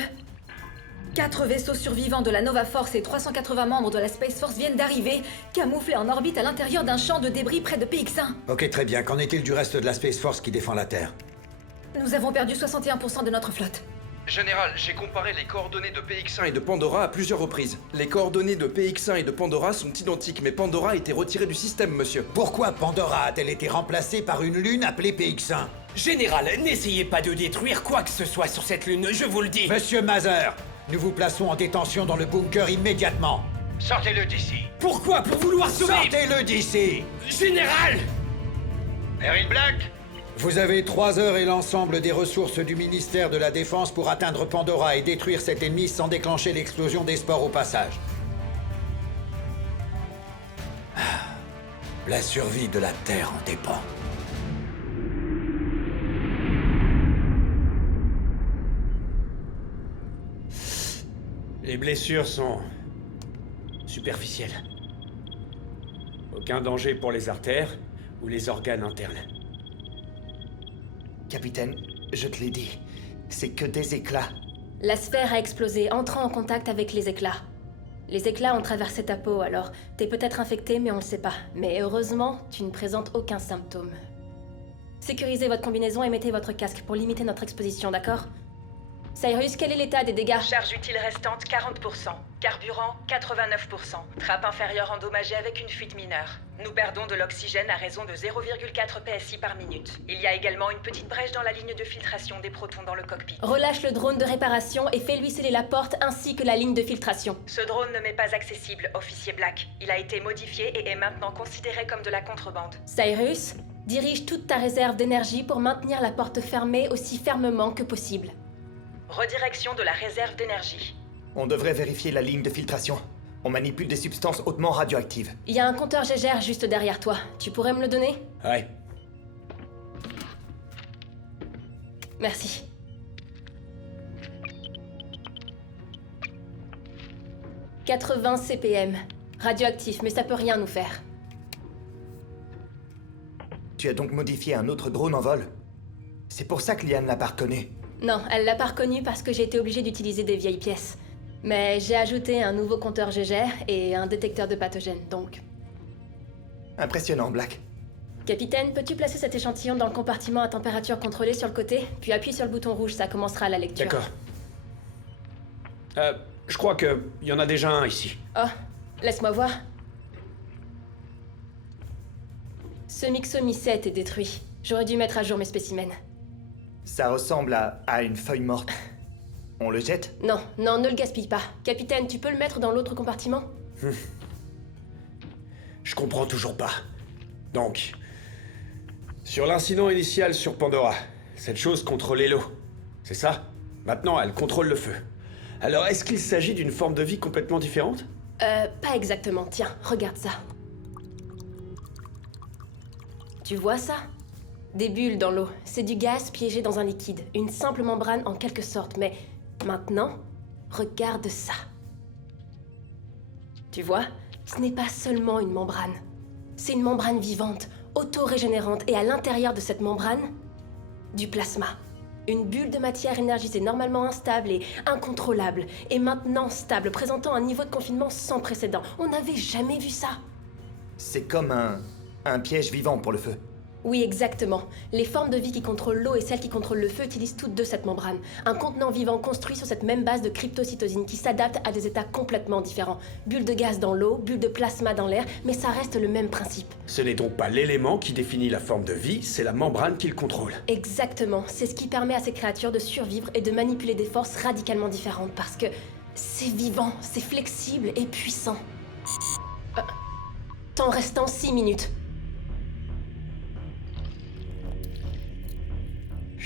4 vaisseaux survivants de la Nova Force et 380 membres de la Space Force viennent d'arriver, camouflés en orbite à l'intérieur d'un champ de débris près de PX1. Ok, très bien. Qu'en est-il du reste de la Space Force qui défend la Terre? Nous avons perdu 61% de notre flotte. Général, j'ai comparé les coordonnées de PX1 et de Pandora à plusieurs reprises. Les coordonnées de PX1 et de Pandora sont identiques, mais Pandora a été retirée du système, monsieur. Pourquoi Pandora a-t-elle été remplacée par une lune appelée PX1? Général, n'essayez pas de détruire quoi que ce soit sur cette lune, je vous le dis. Monsieur Mather, nous vous plaçons en détention dans le bunker immédiatement. Sortez-le d'ici. Pourquoi? Pour vouloir sauver... Sortez-le d'ici. Général! Erin Black, vous avez 3 heures et l'ensemble des ressources du ministère de la Défense pour atteindre Pandora et détruire cet ennemi sans déclencher l'explosion des spores au passage. La survie de la Terre en dépend. Les blessures sont superficielles. Aucun danger pour les artères ou les organes internes. Capitaine, je te l'ai dit, c'est que des éclats. La sphère a explosé, entrant en contact avec les éclats. Les éclats ont traversé ta peau, alors t'es peut-être infecté, mais on le sait pas. Mais heureusement, tu ne présentes aucun symptôme. Sécurisez votre combinaison et mettez votre casque pour limiter notre exposition, d'accord? Cyrus, quel est l'état des dégâts? Charge utile restante 40%. Carburant 89%. Trappe inférieure endommagée avec une fuite mineure. Nous perdons de l'oxygène à raison de 0,4 PSI par minute. Il y a également une petite brèche dans la ligne de filtration des protons dans le cockpit. Relâche le drone de réparation et fais-lui sceller la porte ainsi que la ligne de filtration. Ce drone ne m'est pas accessible, officier Black. Il a été modifié et est maintenant considéré comme de la contrebande. Cyrus, dirige toute ta réserve d'énergie pour maintenir la porte fermée aussi fermement que possible. Redirection de la réserve d'énergie. On devrait vérifier la ligne de filtration. On manipule des substances hautement radioactives. Il y a un compteur Gégère juste derrière toi. Tu pourrais me le donner? Ouais. Merci. « 80 CPM. Radioactif, mais ça peut rien nous faire. » Tu as donc modifié un autre drone en vol? C'est pour ça que Liane l'a pas reconnu. Non, elle l'a pas reconnu parce que j'ai été obligée d'utiliser des vieilles pièces. Mais j'ai ajouté un nouveau compteur Gégère et un détecteur de pathogènes, donc... Impressionnant, Black. Capitaine, peux-tu placer cet échantillon dans le compartiment à température contrôlée sur le côté? Puis appuie sur le bouton rouge, ça commencera la lecture. D'accord. Je crois qu'il y en a déjà un ici. Oh, laisse-moi voir. Ce Mixomi 7 est détruit. J'aurais dû mettre à jour mes spécimens. Ça ressemble à une feuille morte. On le jette? Non, non, ne le gaspille pas. Capitaine, tu peux le mettre dans l'autre compartiment? Je comprends toujours pas. Donc, sur l'incident initial sur Pandora, cette chose contrôlait l'eau, c'est ça? Maintenant, elle contrôle le feu. Alors, est-ce qu'il s'agit d'une forme de vie complètement différente? Pas exactement. Tiens, regarde ça. Tu vois ça? Des bulles dans l'eau. C'est du gaz piégé dans un liquide. Une simple membrane en quelque sorte, mais... Maintenant, regarde ça. Tu vois? Ce n'est pas seulement une membrane. C'est une membrane vivante, auto-régénérante, et à l'intérieur de cette membrane, du plasma. Une bulle de matière énergisée normalement instable et incontrôlable, et maintenant stable, présentant un niveau de confinement sans précédent. On n'avait jamais vu ça. C'est comme un piège vivant pour le feu. Oui, exactement. Les formes de vie qui contrôlent l'eau et celles qui contrôlent le feu utilisent toutes deux cette membrane. Un contenant vivant construit sur cette même base de cryptocytosine qui s'adapte à des états complètement différents. Bulle de gaz dans l'eau, bulle de plasma dans l'air, mais ça reste le même principe. Ce n'est donc pas l'élément qui définit la forme de vie, c'est la membrane qui le contrôle. Exactement. C'est ce qui permet à ces créatures de survivre et de manipuler des forces radicalement différentes parce que c'est vivant, c'est flexible et puissant. Temps restant 6 minutes.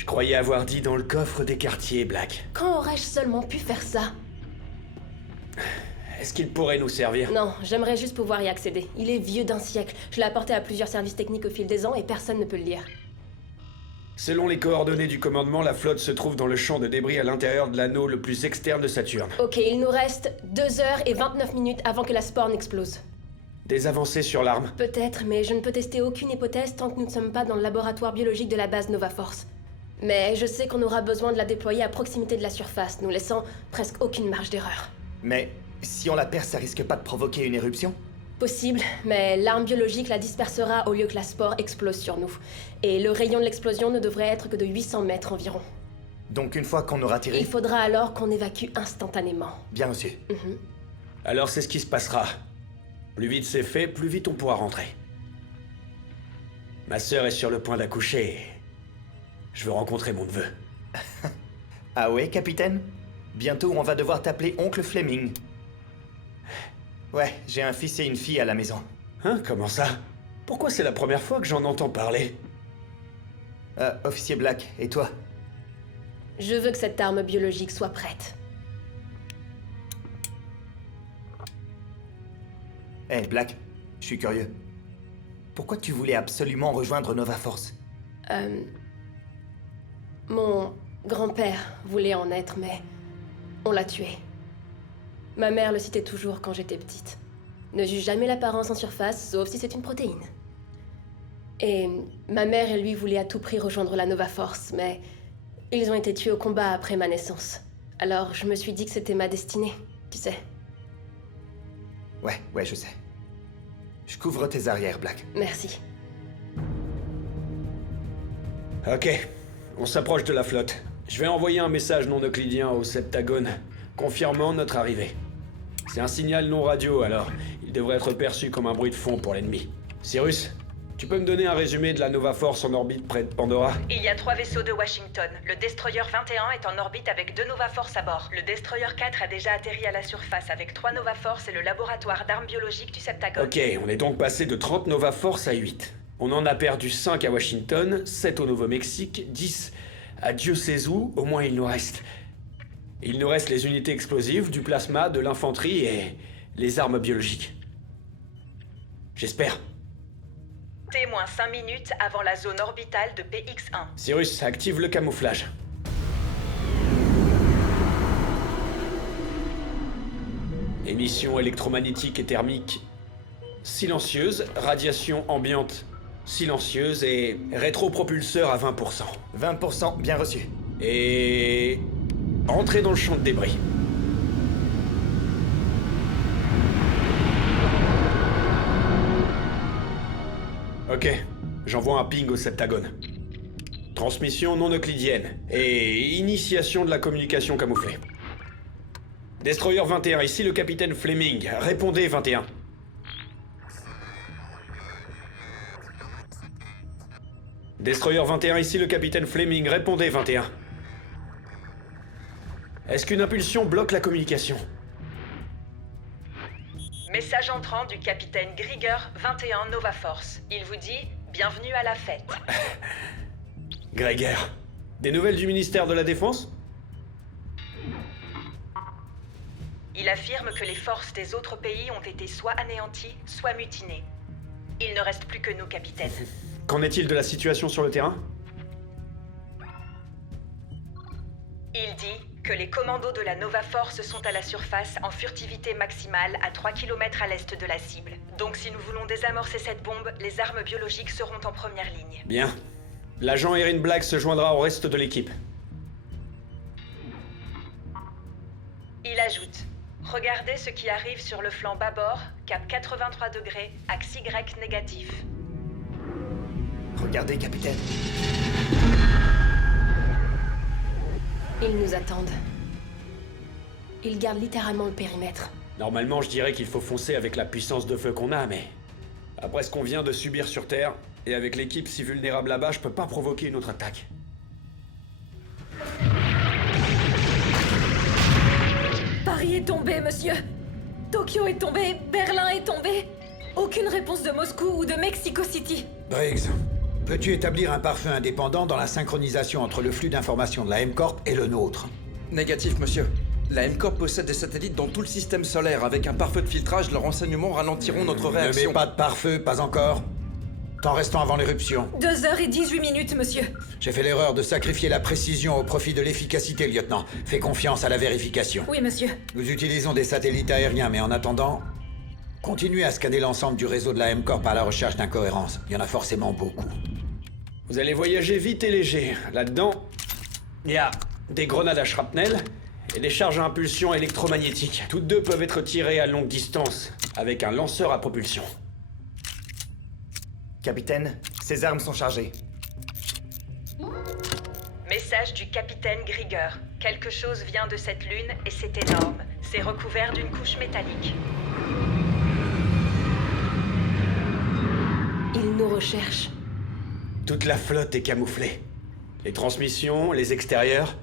croyais avoir dit dans le coffre des quartiers, Black. Quand aurais-je seulement pu faire ça? Est-ce qu'il pourrait nous servir? Non, j'aimerais juste pouvoir y accéder. Il est vieux d'un siècle. Je l'ai apporté à plusieurs services techniques au fil des ans et personne ne peut le lire. Selon les coordonnées du commandement, la flotte se trouve dans le champ de débris à l'intérieur de l'anneau le plus externe de Saturne. Ok, il nous reste 2 heures et 29 minutes avant que la spore n'explose. Des avancées sur l'arme? Peut-être, mais je ne peux tester aucune hypothèse tant que nous ne sommes pas dans le laboratoire biologique de la base Nova Force. Mais je sais qu'on aura besoin de la déployer à proximité de la surface, nous laissant presque aucune marge d'erreur. Mais si on la perd, ça risque pas de provoquer une éruption? Possible, mais l'arme biologique la dispersera au lieu que la spore explose sur nous. Et le rayon de l'explosion ne devrait être que de 800 mètres environ. Donc une fois qu'on aura tiré... Il faudra alors qu'on évacue instantanément. Bien reçu. Alors c'est ce qui se passera. Plus vite c'est fait, plus vite on pourra rentrer. Ma sœur est sur le point d'accoucher. Je veux rencontrer mon neveu. Ah ouais, capitaine? Bientôt on va devoir t'appeler Oncle Fleming. Ouais, j'ai un fils et une fille à la maison. Hein, comment ça? Pourquoi c'est la première fois que j'en entends parler? Officier Black, et toi? Je veux que cette arme biologique soit prête. Hey, Black, je suis curieux. Pourquoi tu voulais absolument rejoindre Nova Force? Mon grand-père voulait en être, mais on l'a tué. Ma mère le citait toujours quand j'étais petite. Ne juge jamais l'apparence en surface, sauf si c'est une protéine. Et ma mère et lui voulaient à tout prix rejoindre la Nova Force, mais ils ont été tués au combat après ma naissance. Alors je me suis dit que c'était ma destinée, tu sais. Ouais, je sais. Je couvre tes arrières, Black. Merci. Ok, on s'approche de la flotte. Je vais envoyer un message non euclidien au Septagone, confirmant notre arrivée. C'est un signal non radio, alors il devrait être perçu comme un bruit de fond pour l'ennemi. Cyrus, tu peux me donner un résumé de la Nova Force en orbite près de Pandora? Il y a 3 vaisseaux de Washington. Le Destroyer 21 est en orbite avec 2 Nova Force à bord. Le Destroyer 4 a déjà atterri à la surface avec 3 Nova Force et le laboratoire d'armes biologiques du Septagone. Ok, on est donc passé de 30 Nova Force à 8. On en a perdu 5 à Washington, 7 au Nouveau-Mexique, 10 à Dieu sait où, au moins il nous reste. Il nous reste les unités explosives, du plasma, de l'infanterie et les armes biologiques. J'espère. Témoin 5 minutes avant la zone orbitale de PX1. Cyrus, active le camouflage. Émission électromagnétique et thermique silencieuse, radiation ambiante silencieuse et rétropropulseur à 20%. 20%, bien reçu. Et... entrez dans le champ de débris. Ok, j'envoie un ping au Septagone. Transmission non euclidienne et initiation de la communication camouflée. Destroyer 21, ici le capitaine Fleming. Répondez 21. Destroyer 21, ici le capitaine Fleming. Répondez 21. Est-ce qu'une impulsion bloque la communication? Message entrant du capitaine Grieger 21 Nova Force. Il vous dit « Bienvenue à la fête ». Grieger, des nouvelles du ministère de la Défense? Il affirme que les forces des autres pays ont été soit anéanties, soit mutinées. Il ne reste plus que nous, capitaine. Qu'en est-il de la situation sur le terrain? Il dit que les commandos de la Nova Force sont à la surface en furtivité maximale à 3 km à l'est de la cible. Donc si nous voulons désamorcer cette bombe, les armes biologiques seront en première ligne. Bien. L'agent Erin Black se joindra au reste de l'équipe. Il ajoute: regardez ce qui arrive sur le flanc bâbord, cap 83 degrés, axe Y négatif. Regardez, capitaine. Ils nous attendent. Ils gardent littéralement le périmètre. Normalement, je dirais qu'il faut foncer avec la puissance de feu qu'on a, mais... après ce qu'on vient de subir sur Terre, et avec l'équipe si vulnérable là-bas, je peux pas provoquer une autre attaque. Paris est tombé, monsieur. Tokyo est tombé, Berlin est tombé. Aucune réponse de Moscou ou de Mexico City. Briggs, Peux-tu établir un pare-feu indépendant dans la synchronisation entre le flux d'informations de la M-Corp et le nôtre? Négatif, monsieur. La M-Corp possède des satellites dans tout le système solaire. Avec un pare-feu de filtrage, leurs renseignements ralentiront notre réaction. Ne mets pas de pare-feu, pas encore. Temps restant avant l'éruption. 2h18, monsieur. J'ai fait l'erreur de sacrifier la précision au profit de l'efficacité, lieutenant. Fais confiance à la vérification. Oui, monsieur. Nous utilisons des satellites aériens, mais en attendant, continuez à scanner l'ensemble du réseau de la M-Corp à la recherche d'incohérences. Il y en a forcément beaucoup. Vous allez voyager vite et léger. Là-dedans, il y a des grenades à shrapnel et des charges à impulsion électromagnétique. Toutes deux peuvent être tirées à longue distance, avec un lanceur à propulsion. Capitaine, ces armes sont chargées. Message du capitaine Grieger. Quelque chose vient de cette lune et c'est énorme. C'est recouvert d'une couche métallique. Il nous recherche. Toute la flotte est camouflée. Les transmissions, les extérieurs,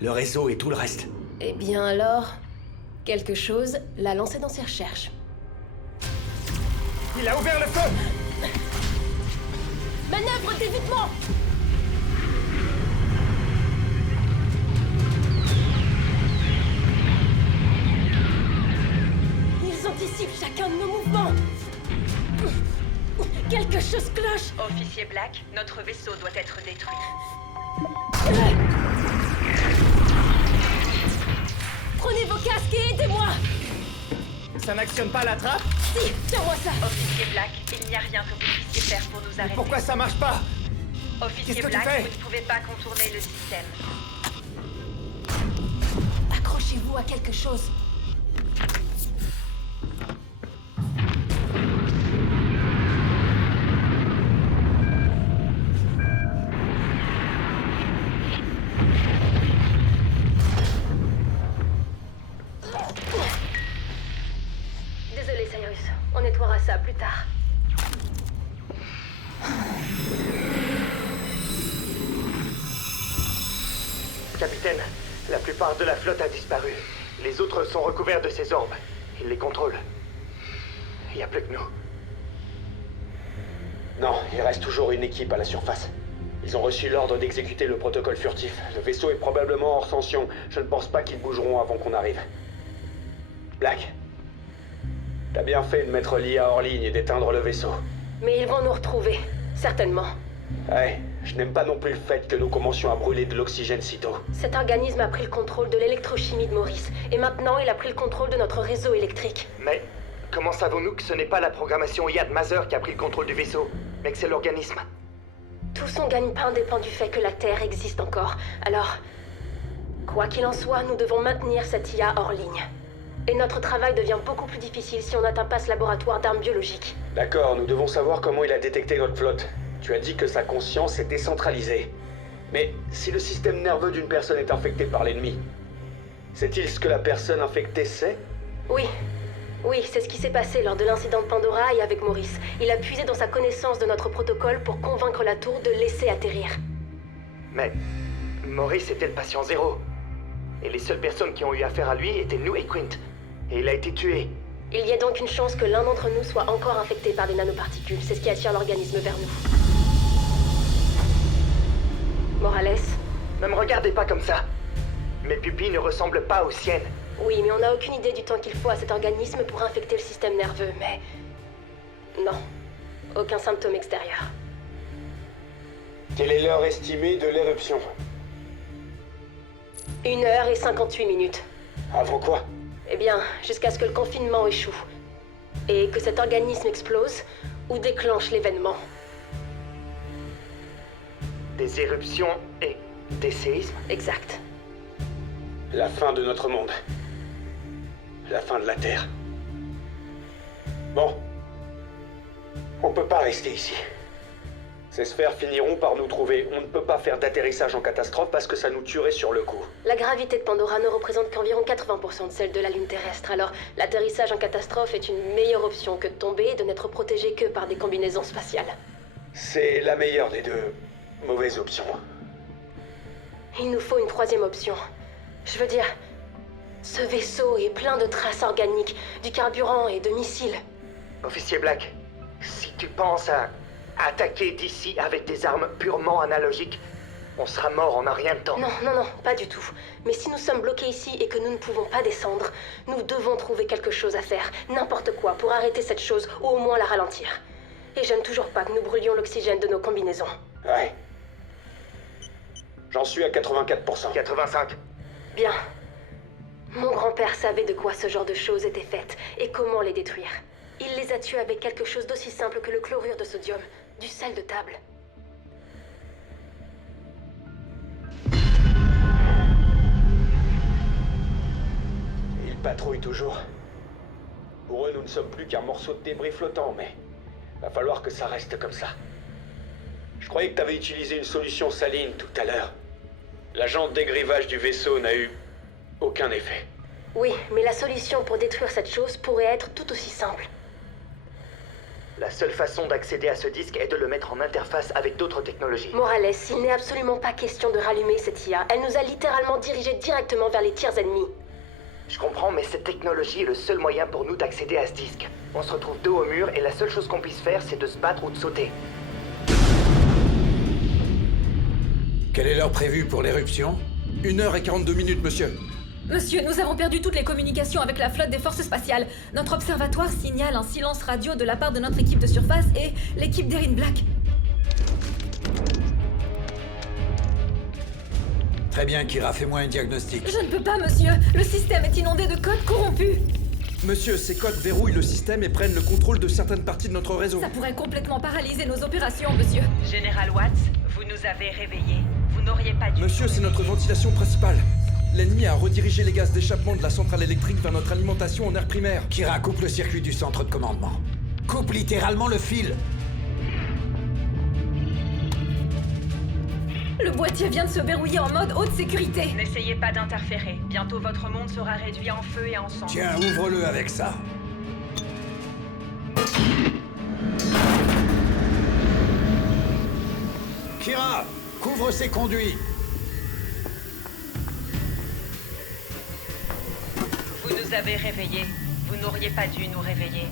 le réseau et tout le reste. Eh bien alors, quelque chose l'a lancé dans ses recherches. Il a ouvert le feu! Manœuvre d'évitement! Ils anticipent chacun de nos mouvements! Quelque chose cloche! Officier Black, notre vaisseau doit être détruit. Prenez vos casques et aidez-moi! Ça n'actionne pas la trappe? Si, tiens-moi ça! Officier Black, il n'y a rien que vous puissiez faire pour nous arrêter. Pourquoi ça marche pas? Officier Qu'est-ce que Black, tu fais? vous ne pouvez pas contourner le système. Accrochez-vous à quelque chose. Désolé, Cyrus. On nettoiera ça plus tard. Capitaine, la plupart de la flotte a disparu. Les autres sont recouverts de ces orbes. Ils les contrôlent. Il n'y a plus que nous. Non, il reste toujours une équipe à la surface. Ils ont reçu l'ordre d'exécuter le protocole furtif. Le vaisseau est probablement hors tension. Je ne pense pas qu'ils bougeront avant qu'on arrive. Black, t'as bien fait de mettre l'IA hors ligne et d'éteindre le vaisseau. Mais ils vont nous retrouver, certainement. Ouais, je n'aime pas non plus le fait que nous commencions à brûler de l'oxygène sitôt. Cet organisme a pris le contrôle de l'électrochimie de Maurice, et maintenant il a pris le contrôle de notre réseau électrique. Mais comment savons-nous que ce n'est pas la programmation IA de Mazer qui a pris le contrôle du vaisseau, mais que c'est l'organisme? Tout son gagne-pain dépend du fait que la Terre existe encore. Alors, quoi qu'il en soit, nous devons maintenir cette IA hors ligne. Et notre travail devient beaucoup plus difficile si on n'atteint pas ce laboratoire d'armes biologiques. D'accord, nous devons savoir comment il a détecté notre flotte. Tu as dit que sa conscience est décentralisée. Mais si le système nerveux d'une personne est infecté par l'ennemi, sait-il ce que la personne infectée sait? Oui. Oui, c'est ce qui s'est passé lors de l'incident de Pandora et avec Maurice. Il a puisé dans sa connaissance de notre protocole pour convaincre la tour de laisser atterrir. Mais Maurice était le patient zéro. Et les seules personnes qui ont eu affaire à lui étaient nous et Quint. Et il a été tué. Il y a donc une chance que l'un d'entre nous soit encore infecté par des nanoparticules. C'est ce qui attire l'organisme vers nous. Morales? Ne me regardez pas comme ça. Mes pupilles ne ressemblent pas aux siennes. Oui, mais on n'a aucune idée du temps qu'il faut à cet organisme pour infecter le système nerveux, mais... Non. Aucun symptôme extérieur. Quelle est l'heure estimée de l'éruption? 1h58. Avant quoi? Eh bien, jusqu'à ce que le confinement échoue. Et que cet organisme explose ou déclenche l'événement. Des éruptions et des séismes? Exact. La fin de notre monde. La fin de la Terre. Bon. On peut pas rester ici. Ces sphères finiront par nous trouver. On ne peut pas faire d'atterrissage en catastrophe parce que ça nous tuerait sur le coup. La gravité de Pandora ne représente qu'environ 80% de celle de la Lune terrestre, alors l'atterrissage en catastrophe est une meilleure option que de tomber et de n'être protégé que par des combinaisons spatiales. C'est la meilleure des deux mauvaises options. Il nous faut une troisième option. Je veux dire, ce vaisseau est plein de traces organiques, du carburant et de missiles. Officier Black, si tu penses à Attaquer d'ici avec des armes purement analogiques, on sera mort en un rien de temps. Non, non, non, pas du tout. Mais si nous sommes bloqués ici et que nous ne pouvons pas descendre, nous devons trouver quelque chose à faire, n'importe quoi, pour arrêter cette chose ou au moins la ralentir. Et j'aime toujours pas que nous brûlions l'oxygène de nos combinaisons. Ouais. J'en suis à 84%. 85. Bien. Mon grand-père savait de quoi ce genre de choses étaient faites et comment les détruire. Il les a tués avec quelque chose d'aussi simple que le chlorure de sodium, du sel de table. Ils patrouillent toujours. Pour eux, nous ne sommes plus qu'un morceau de débris flottant, mais va falloir que ça reste comme ça. Je croyais que t'avais utilisé une solution saline tout à l'heure. L'agent de dégrivage du vaisseau n'a eu aucun effet. Oui, mais la solution pour détruire cette chose pourrait être tout aussi simple. La seule façon d'accéder à ce disque est de le mettre en interface avec d'autres technologies. Morales, il n'est absolument pas question de rallumer cette IA. Elle nous a littéralement dirigés directement vers les tirs ennemis. Je comprends, mais cette technologie est le seul moyen pour nous d'accéder à ce disque. On se retrouve dos au mur et la seule chose qu'on puisse faire, c'est de se battre ou de sauter. Quelle est l'heure prévue pour l'éruption? 1h42, monsieur. Monsieur, nous avons perdu toutes les communications avec la flotte des forces spatiales. Notre observatoire signale un silence radio de la part de notre équipe de surface et l'équipe d'Erin Black. Très bien, Kira, fais-moi un diagnostic. Je ne peux pas, monsieur. Le système est inondé de codes corrompus. Monsieur, ces codes verrouillent le système et prennent le contrôle de certaines parties de notre réseau. Ça pourrait complètement paralyser nos opérations, monsieur. Général Watts, vous nous avez réveillés. Vous n'auriez pas dû... Monsieur, c'est notre ventilation principale. L'ennemi a redirigé les gaz d'échappement de la centrale électrique vers notre alimentation en air primaire. Kira, coupe le circuit du centre de commandement. Coupe littéralement le fil. Le boîtier vient de se verrouiller en mode haute sécurité. N'essayez pas d'interférer. Bientôt votre monde sera réduit en feu et en sang. Tiens, ouvre-le avec ça. Kira, couvre ces conduits. Vous nous avez réveillés. Vous n'auriez pas dû nous réveiller.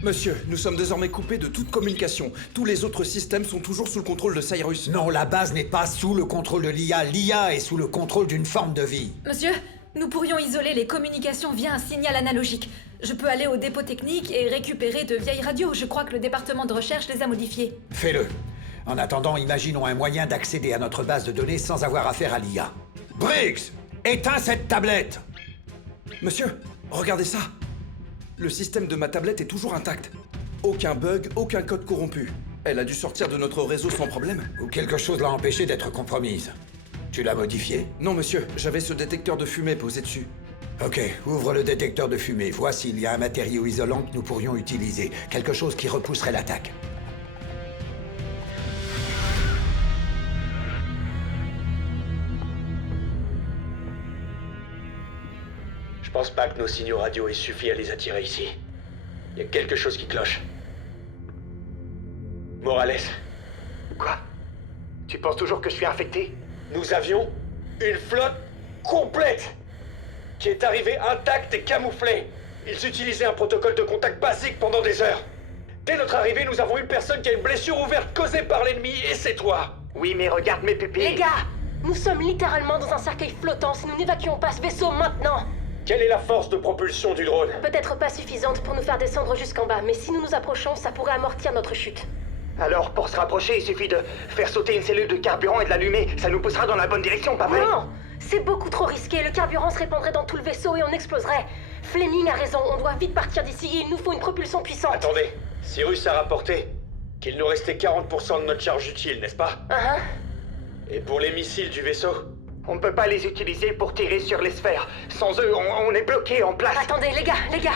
Monsieur, nous sommes désormais coupés de toute communication. Tous les autres systèmes sont toujours sous le contrôle de Cyrus. Non, la base n'est pas sous le contrôle de l'IA. L'IA est sous le contrôle d'une forme de vie. Monsieur, nous pourrions isoler les communications via un signal analogique. Je peux aller au dépôt technique et récupérer de vieilles radios. Je crois que le département de recherche les a modifiées. Fais-le. En attendant, imaginons un moyen d'accéder à notre base de données sans avoir affaire à l'IA. Briggs, éteins cette tablette! Monsieur, regardez ça. Le système de ma tablette est toujours intact. Aucun bug, aucun code corrompu. Elle a dû sortir de notre réseau sans problème. Ou quelque chose l'a empêchée d'être compromise. Tu l'as modifié? Non, monsieur, j'avais ce détecteur de fumée posé dessus. Ok, ouvre le détecteur de fumée. Vois s'il y a un matériau isolant que nous pourrions utiliser. Quelque chose qui repousserait l'attaque. Je pense pas que nos signaux radio aient suffi à les attirer ici. Il y a quelque chose qui cloche. Morales, Quoi? Tu penses toujours que je suis infecté? nous avions une flotte complète qui est arrivée intacte et camouflée. Ils utilisaient un protocole de contact basique pendant des heures. Dès notre arrivée, nous avons une personne qui a une blessure ouverte causée par l'ennemi, et c'est toi. Oui, mais regarde mes pupilles. Les gars, nous sommes littéralement dans un cercueil flottant si nous n'évacuons pas ce vaisseau maintenant. Quelle est la force de propulsion du drone? Peut-être pas suffisante pour nous faire descendre jusqu'en bas, mais si nous nous approchons, ça pourrait amortir notre chute. Alors, pour se rapprocher, il suffit de faire sauter une cellule de carburant et de l'allumer. Ça nous poussera dans la bonne direction, pas vrai? Non! C'est beaucoup trop risqué, le carburant se répandrait dans tout le vaisseau et on exploserait. Fleming a raison, on doit vite partir d'ici, il nous faut une propulsion puissante. Attendez, Cyrus a rapporté qu'il nous restait 40% de notre charge utile, n'est-ce pas? Et pour les missiles du vaisseau? On ne peut pas les utiliser pour tirer sur les sphères. Sans eux, on est bloqué en place. Attendez, les gars!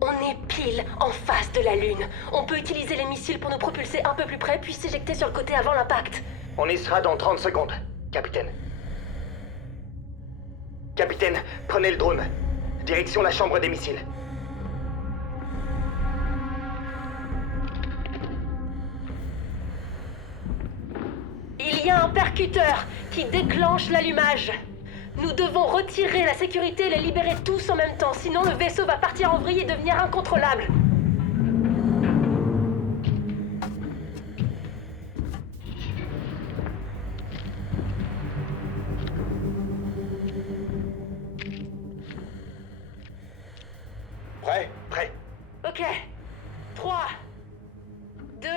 On est pile en face de la Lune. On peut utiliser les missiles pour nous propulser un peu plus près, puis s'éjecter sur le côté avant l'impact. On y sera dans 30 secondes, capitaine. Capitaine, prenez le drone. Direction la chambre des missiles. il y a un percuteur qui déclenche l'allumage. Nous devons retirer la sécurité et les libérer tous en même temps, sinon le vaisseau va partir en vrille et devenir incontrôlable. Prêt? Prêt. Ok. 3, 2...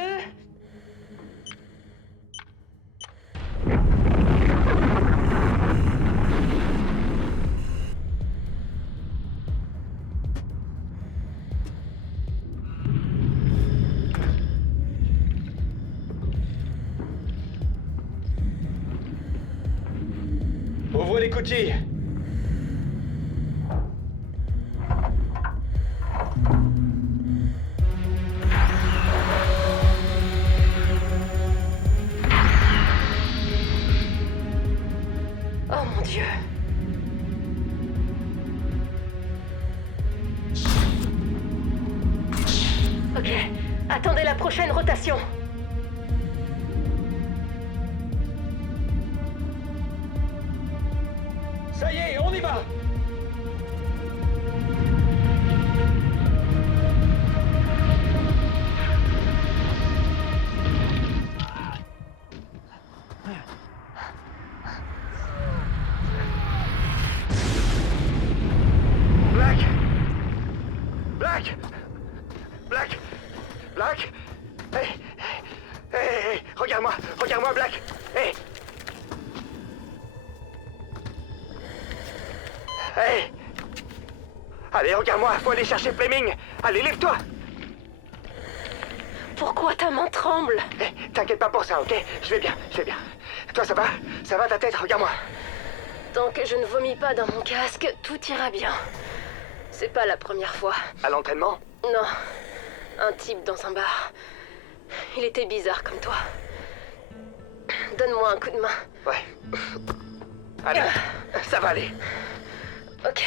Ouvre les coutilles. Oh mon Dieu. Ok, attendez la prochaine rotation. Ça y est, on y va. Black? Hey! Hey! Regarde-moi! Regarde-moi, Black! Hey! Hey! Allez, regarde-moi! Faut aller chercher Fleming! Allez, lève-toi! Pourquoi ta main tremble? Hey, t'inquiète pas pour ça, ok? Je vais bien, je vais bien. Toi, ça va? Ça va ta tête? Regarde-moi! Tant que je ne vomis pas dans mon casque, tout ira bien. C'est pas la première fois. À l'entraînement? Non. Un type dans un bar. Il était bizarre comme toi. Donne-moi un coup de main. Ouais. Allez, ça va aller. Ok.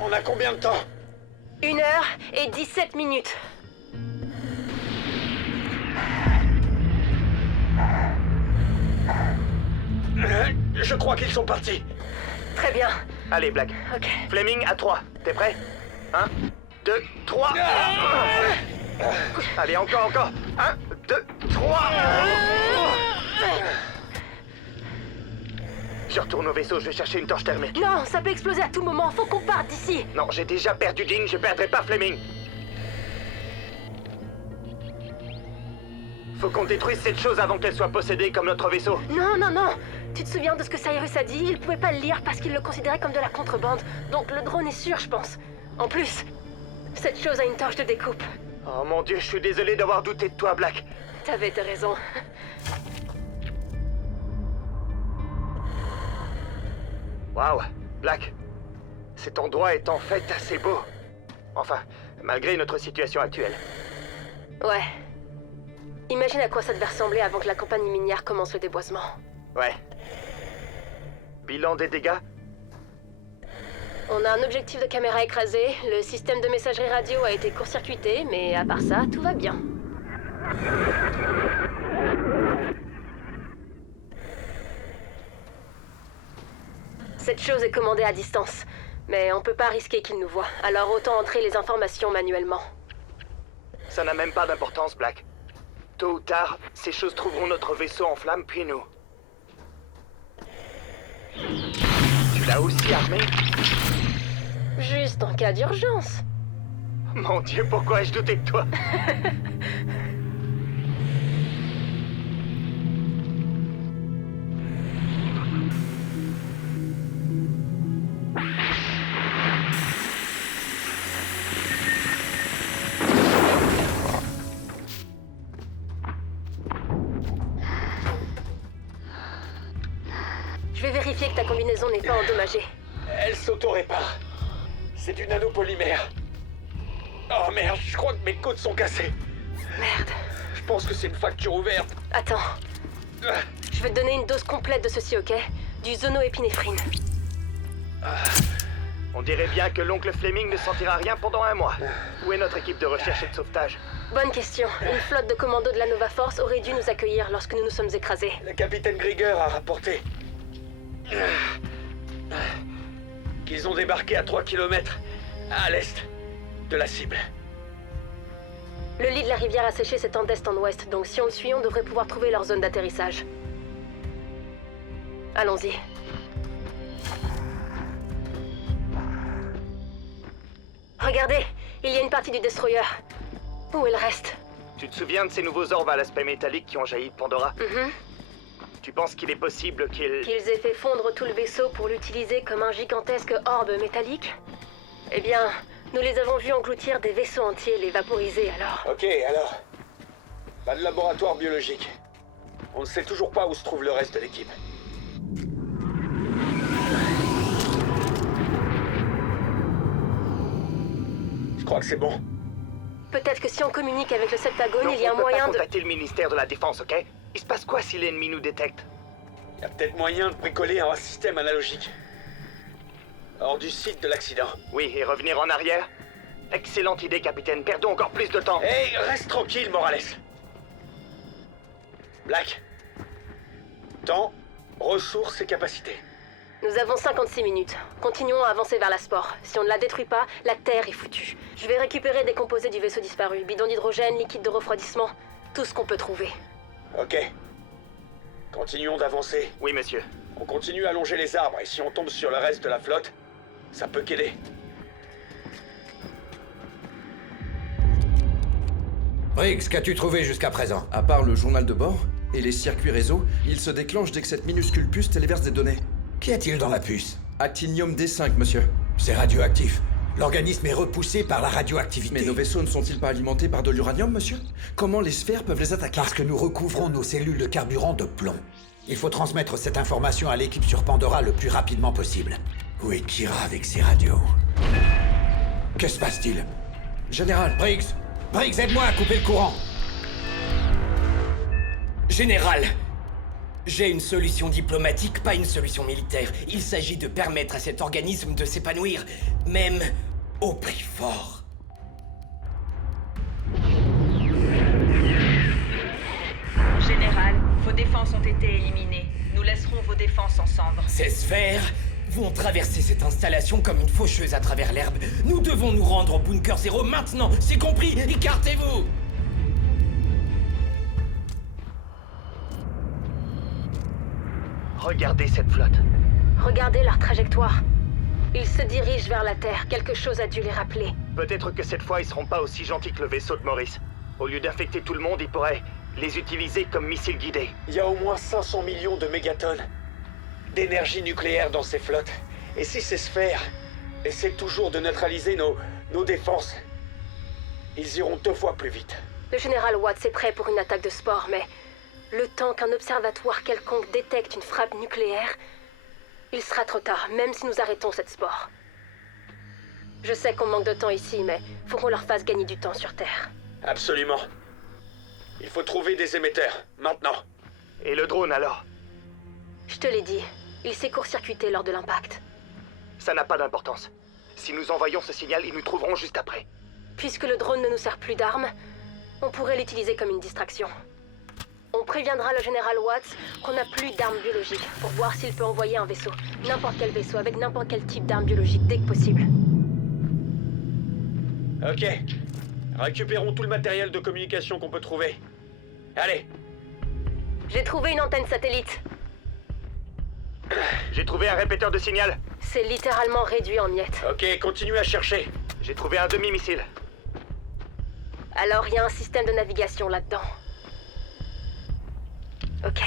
On a combien de temps? 1 heure et 17 minutes. Je crois qu'ils sont partis. Très bien. Allez, Black. Ok. Fleming à 3. T'es prêt? 1, 2, 3. Allez, encore. 1, 2, 3. Je retourne au vaisseau, je vais chercher une torche thermique. Non, ça peut exploser à tout moment. Faut qu'on parte d'ici. Non, j'ai déjà perdu Jean, je perdrai pas Fleming. Faut qu'on détruise cette chose avant qu'elle soit possédée comme notre vaisseau. Non. Tu te souviens de ce que Cyrus a dit? Il pouvait pas le lire parce qu'il le considérait comme de la contrebande. Donc le drone est sûr, je pense. En plus, cette chose a une torche de découpe. Oh mon Dieu, je suis désolé d'avoir douté de toi, Black. T'avais raison. Waouh, Black. Cet endroit est en fait assez beau. Enfin, malgré notre situation actuelle. Ouais. Imagine à quoi ça devait ressembler avant que la compagnie minière commence le déboisement. Ouais. Bilan des dégâts? On a un objectif de caméra écrasé, le système de messagerie radio a été court-circuité, mais à part ça, tout va bien. Cette chose est commandée à distance, mais on peut pas risquer qu'ils nous voient, alors autant entrer les informations manuellement. Ça n'a même pas d'importance, Black. Tôt ou tard, ces choses trouveront notre vaisseau en flammes, puis nous. Tu l'as aussi armé? Juste en cas d'urgence. Mon Dieu, pourquoi ai-je douté de toi? Je vais vérifier que ta combinaison n'est pas endommagée. Elle s'auto-répare. C'est du nanopolymère. Oh merde, je crois que mes côtes sont cassées. Merde. Je pense que c'est une fracture ouverte. Attends. Je vais te donner une dose complète de ceci, ok? Du zonoépinéphrine. On dirait bien que l'oncle Fleming ne sentira rien pendant un mois. Où est notre équipe de recherche et de sauvetage? Bonne question. Une flotte de commandos de la Nova Force aurait dû nous accueillir lorsque nous nous sommes écrasés. Le capitaine Grieger a rapporté qu'ils ont débarqué à 3 km à l'est de la cible. Le lit de la rivière asséchée s'étend d'est en ouest, donc si on le suit, on devrait pouvoir trouver leur zone d'atterrissage. Allons-y. Regardez, il y a une partie du destroyer. Où est le reste? Tu te souviens de ces nouveaux orbes à l'aspect métallique qui ont jailli de Pandora? Tu penses qu'il est possible qu'ils aient fait fondre tout le vaisseau pour l'utiliser comme un gigantesque orbe métallique? Eh bien, nous les avons vus engloutir des vaisseaux entiers, les vaporiser alors. Ok, alors. Pas de laboratoire biologique. On ne sait toujours pas où se trouve le reste de l'équipe. Je crois que c'est bon. Peut-être que si on communique avec le Septagone, Donc, il y a un moyen pas de... contacter le ministère de la Défense, ok? Il se passe quoi si l'ennemi nous détecte? Il y a peut-être moyen de bricoler un système analogique. Hors du site de l'accident. Oui, et revenir en arrière? Excellente idée, capitaine. Perdons encore plus de temps. Hey, reste tranquille, Morales. Black. Temps, ressources et capacités. Nous avons 56 minutes. Continuons à avancer vers la spore. Si on ne la détruit pas, la Terre est foutue. Je vais récupérer des composés du vaisseau disparu. Bidon d'hydrogène, liquide de refroidissement. Tout ce qu'on peut trouver. Ok. Continuons d'avancer. Oui, monsieur. On continue à longer les arbres, et si on tombe sur le reste de la flotte, ça peut qu'aider. Briggs, qu'as-tu trouvé jusqu'à présent? À part le journal de bord et les circuits réseau, ils se déclenchent dès que cette minuscule puce téléverse des données. Qu'y a-t-il dans la puce? Actinium D5, monsieur. C'est radioactif. L'organisme est repoussé par la radioactivité. Mais nos vaisseaux ne sont-ils pas alimentés par de l'uranium, monsieur? Comment les sphères peuvent les attaquer? Parce que nous recouvrons nos cellules de carburant de plomb. Il faut transmettre cette information à l'équipe sur Pandora le plus rapidement possible. Où est Kira avec ses radios? Que se passe-t-il? Général! Briggs! Briggs, aide-moi à couper le courant! Général, j'ai une solution diplomatique, pas une solution militaire. Il s'agit de permettre à cet organisme de s'épanouir, même au prix fort. Général, vos défenses ont été éliminées. Nous laisserons vos défenses en cendres. Ces sphères vont traverser cette installation comme une faucheuse à travers l'herbe. Nous devons nous rendre au bunker 0 maintenant, c'est compris? Écartez-vous! Regardez cette flotte. Regardez leur trajectoire. Ils se dirigent vers la Terre. Quelque chose a dû les rappeler. Peut-être que cette fois, ils seront pas aussi gentils que le vaisseau de Maurice. Au lieu d'infecter tout le monde, ils pourraient les utiliser comme missiles guidés. Il y a au moins 500 millions de mégatonnes d'énergie nucléaire dans ces flottes. Et si ces sphères essaient toujours de neutraliser nos défenses, ils iront 2 fois plus vite. Le général Watts est prêt pour une attaque de spore, mais le temps qu'un observatoire quelconque détecte une frappe nucléaire, il sera trop tard, même si nous arrêtons cette spore. Je sais qu'on manque de temps ici, mais faut qu'on leur fasse gagner du temps sur Terre. Absolument. Il faut trouver des émetteurs, maintenant. Et le drone, alors? Je te l'ai dit, il s'est court-circuité lors de l'impact. Ça n'a pas d'importance. Si nous envoyons ce signal, ils nous trouveront juste après. Puisque le drone ne nous sert plus d'armes, on pourrait l'utiliser comme une distraction. On préviendra le général Watts qu'on n'a plus d'armes biologiques pour voir s'il peut envoyer un vaisseau. N'importe quel vaisseau, avec n'importe quel type d'arme biologique, dès que possible. Ok. Récupérons tout le matériel de communication qu'on peut trouver. Allez. J'ai trouvé une antenne satellite. J'ai trouvé un répéteur de signal. C'est littéralement réduit en miettes. Ok, continue à chercher. J'ai trouvé un demi-missile. Alors, il y a un système de navigation là-dedans. Ok.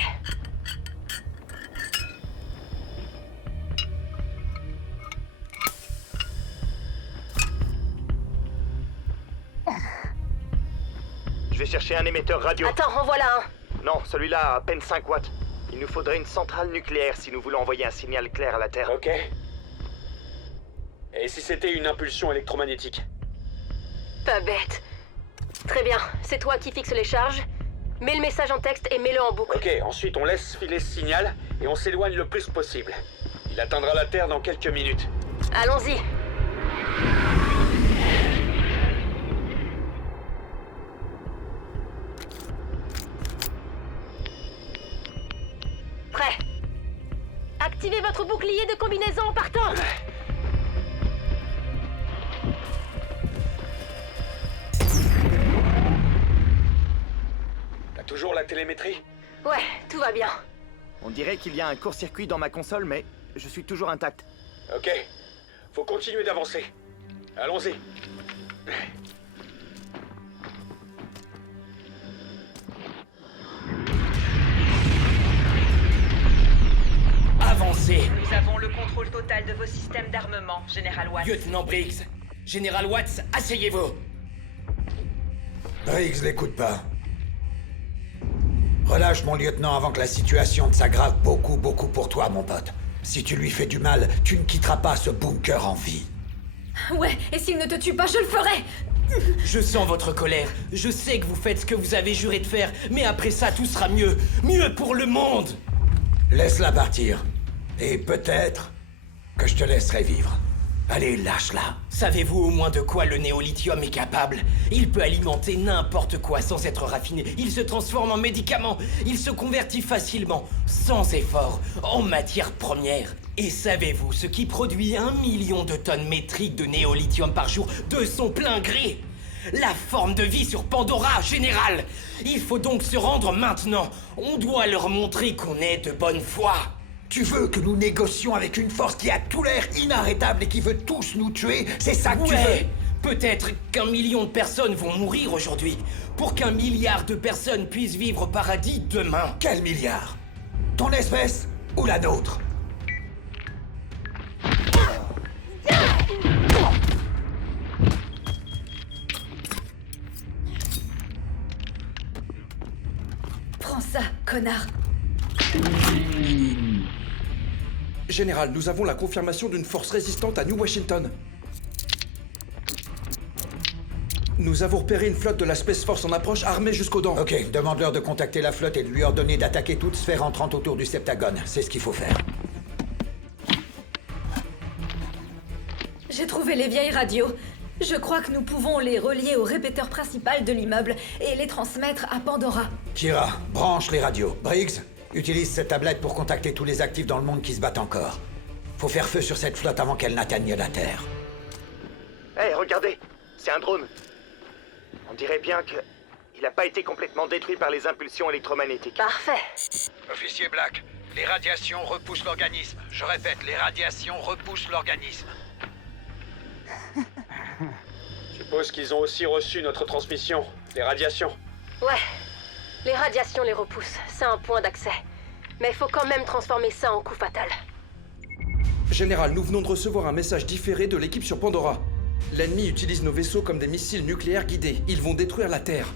Je vais chercher un émetteur radio. Attends, en voilà un. Non, celui-là a à peine 5 watts. Il nous faudrait une centrale nucléaire si nous voulons envoyer un signal clair à la Terre. Ok. Et si c'était une impulsion électromagnétique? Pas bête. Très bien, c'est toi qui fixes les charges. Mets le message en texte et mets-le en boucle. Ok, ensuite on laisse filer ce signal et on s'éloigne le plus possible. Il atteindra la Terre dans quelques minutes. Allons-y. votre bouclier de combinaison en partant. T'as toujours la télémétrie? Ouais, tout va bien. On dirait qu'il y a un court-circuit dans ma console, mais je suis toujours intact. Ok. Faut continuer d'avancer. Allons-y. Avancez! Nous avons le contrôle total de vos systèmes d'armement, Général Watts. Lieutenant Briggs, Général Watts, asseyez-vous! Briggs n'écoute pas. Relâche mon lieutenant avant que la situation ne s'aggrave beaucoup pour toi, mon pote. Si tu lui fais du mal, tu ne quitteras pas ce bunker en vie. Ouais, et s'il ne te tue pas, je le ferai! Je sens votre colère. Je sais que vous faites ce que vous avez juré de faire, mais après ça, tout sera mieux. Mieux pour le monde! Laisse-la partir. Et peut-être que je te laisserai vivre. Allez, lâche-la. Savez-vous au moins de quoi le néolithium est capable? Il peut alimenter n'importe quoi sans être raffiné. Il se transforme en médicament. Il se convertit facilement, sans effort, en matière première. Et savez-vous ce qui produit 1 million de tonnes métriques de néolithium par jour de son plein gré? La forme de vie sur Pandora, Général! Il faut donc se rendre maintenant. On doit leur montrer qu'on est de bonne foi. Tu veux que nous négocions avec une force qui a tout l'air inarrêtable et qui veut tous nous tuer? C'est ça que tu veux? Peut-être qu'1 million de personnes vont mourir aujourd'hui, pour qu'1 milliard de personnes puissent vivre au paradis demain. Quel milliard? Ton espèce ou la nôtre? Prends ça, connard! Général, nous avons la confirmation d'une force résistante à New Washington. Nous avons repéré une flotte de la Space Force en approche, armée jusqu'aux dents. Ok, demande-leur de contacter la flotte et de lui ordonner d'attaquer toute sphère entrante autour du Septagone. C'est ce qu'il faut faire. J'ai trouvé les vieilles radios. Je crois que nous pouvons les relier au répéteur principal de l'immeuble et les transmettre à Pandora. Kira, branche les radios. Briggs, utilise cette tablette pour contacter tous les actifs dans le monde qui se battent encore. Faut faire feu sur cette flotte avant qu'elle n'atteigne la Terre. Hé, regardez! C'est un drone. On dirait bien que... il n'a pas été complètement détruit par les impulsions électromagnétiques. Parfait. Officier Black, les radiations repoussent l'organisme. Je répète, les radiations repoussent l'organisme. Je suppose qu'ils ont aussi reçu notre transmission, les radiations. Ouais. Les radiations les repoussent. C'est un point d'accès. Mais faut quand même transformer ça en coup fatal. Général, nous venons de recevoir un message différé de l'équipe sur Pandora. L'ennemi utilise nos vaisseaux comme des missiles nucléaires guidés. Ils vont détruire la Terre.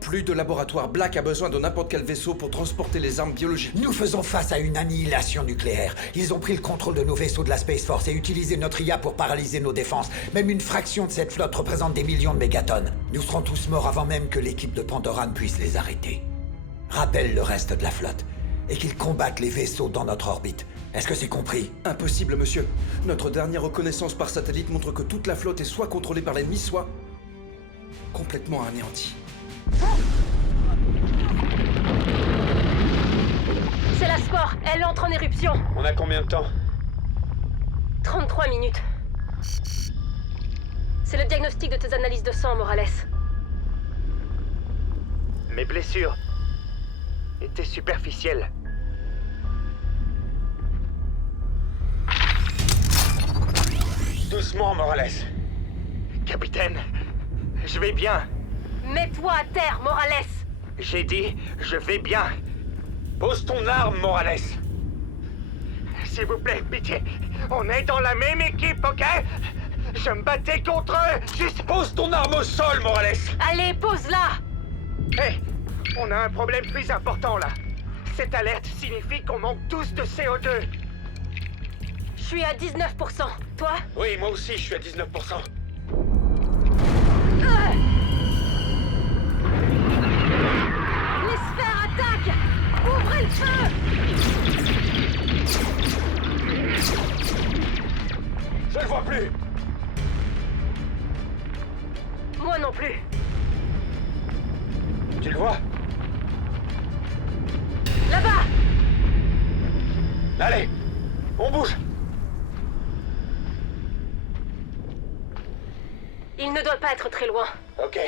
Plus de laboratoire. Black a besoin de n'importe quel vaisseau pour transporter les armes biologiques. Nous faisons face à une annihilation nucléaire. Ils ont pris le contrôle de nos vaisseaux de la Space Force et utilisé notre IA pour paralyser nos défenses. Même une fraction de cette flotte représente des millions de mégatonnes. Nous serons tous morts avant même que l'équipe de Pandora ne puisse les arrêter. Rappelle le reste de la flotte et qu'ils combattent les vaisseaux dans notre orbite. Est-ce que c'est compris? Impossible, monsieur. Notre dernière reconnaissance par satellite montre que toute la flotte est soit contrôlée par l'ennemi, soit complètement anéantie. C'est la Spore. Elle entre en éruption. On a combien de temps? 33 minutes. C'est le diagnostic de tes analyses de sang, Morales. Mes blessures étaient superficielles. Doucement, Morales. Capitaine, je vais bien. Mets-toi à terre, Morales. J'ai dit, je vais bien. Pose ton arme, Morales. S'il vous plaît, pitié. On est dans la même équipe, ok? Je me battais contre eux, juste... Pose ton arme au sol, Morales. Allez, pose-la. Hé, on a un problème plus important, là. Cette alerte signifie qu'on manque tous de CO2. Je suis à 19%. Toi? Oui, moi aussi, je suis à 19%. Les sphères attaquent! Ouvrez le feu! Je le vois plus. Moi non plus. Tu le vois? Là-bas! Allez, on On bouge. Il ne doit pas être très loin. Ok.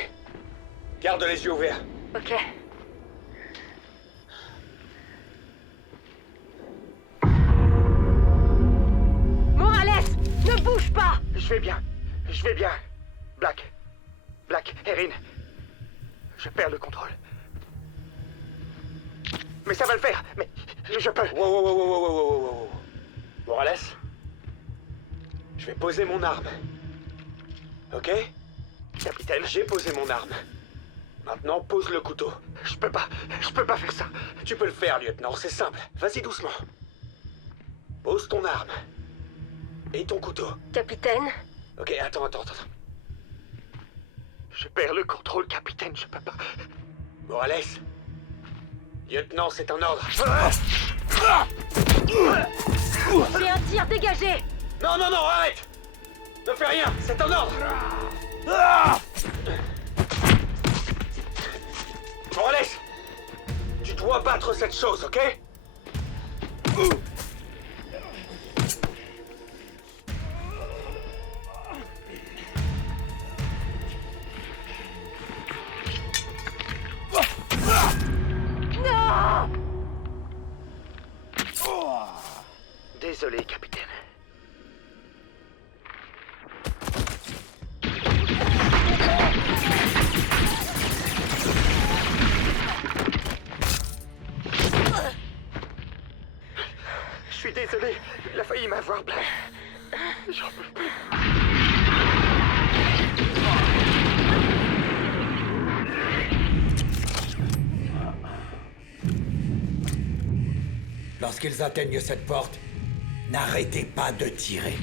Garde les yeux ouverts. Ok. Morales, ne bouge pas! Je vais bien. Black, Erin. Je perds le contrôle. Mais ça va le faire. Mais je peux. Wow. Morales, je vais poser mon arme. Ok? Capitaine, J'ai posé mon arme. Maintenant, pose le couteau. je peux pas faire ça. Tu peux le faire, lieutenant, c'est simple. Vas-y doucement. Pose ton arme. Et ton couteau. Capitaine? Ok, attends. Je perds le contrôle, capitaine, je peux pas. Morales. Lieutenant, c'est un ordre. J'ai un tir dégagé! Non, arrête! Ne fais rien, c'est un ordre. Morales, tu dois battre cette chose, ok? Non! Désolé, capitaine. Je suis désolé, il a failli m'avoir, Black. J'en peux plus. Lorsqu'ils atteignent cette porte, n'arrêtez pas de tirer.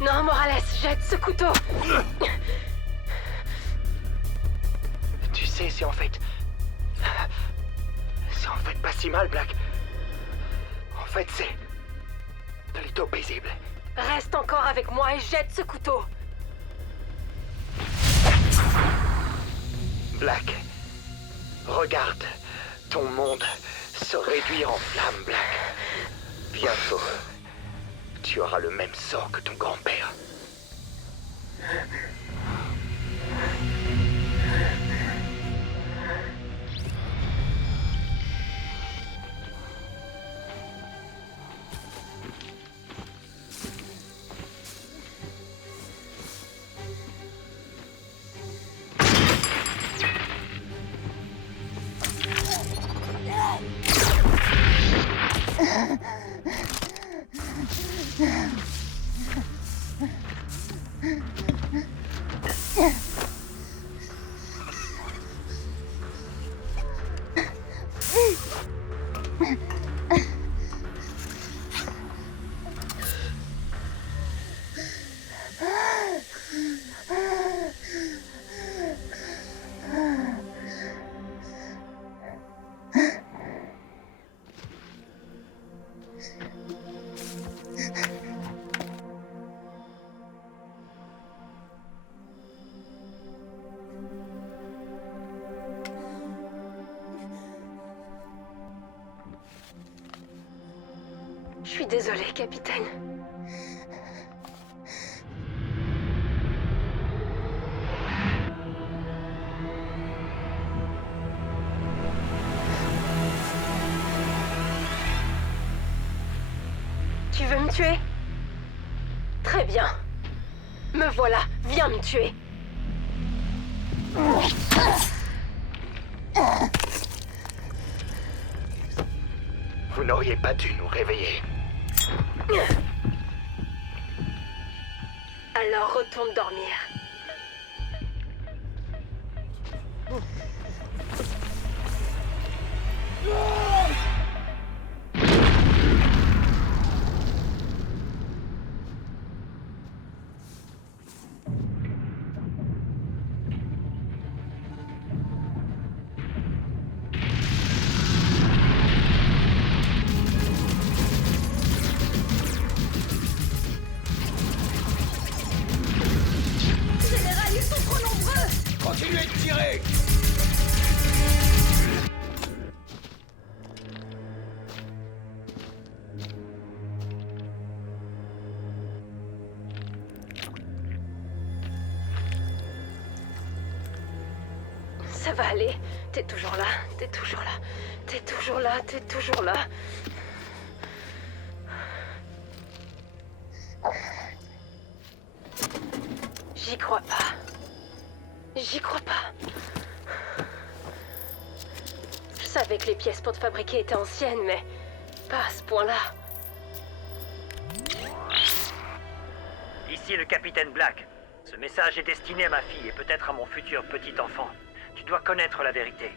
Non, Morales, jette ce couteau! Tu sais, c'est en fait pas si mal, Black. En fait, c'est plutôt paisible. Reste encore avec moi et jette ce couteau! Black, regarde ton monde se réduire en flammes, Black. Bientôt, tu auras le même sort que ton grand-père. Je suis désolée, capitaine. Tu veux me tuer? Très bien. Me voilà, viens me tuer. Vous n'auriez pas dû nous réveiller. Alors retourne dormir. Continuez de tirer! Ça va aller. T'es toujours là, t'es toujours là. T'es toujours là, t'es toujours là. J'y crois pas. J'y crois pas. Je savais que les pièces pour te fabriquer étaient anciennes, mais pas à ce point-là. Ici le capitaine Black. Ce message est destiné à ma fille et peut-être à mon futur petit-enfant. Tu dois connaître la vérité.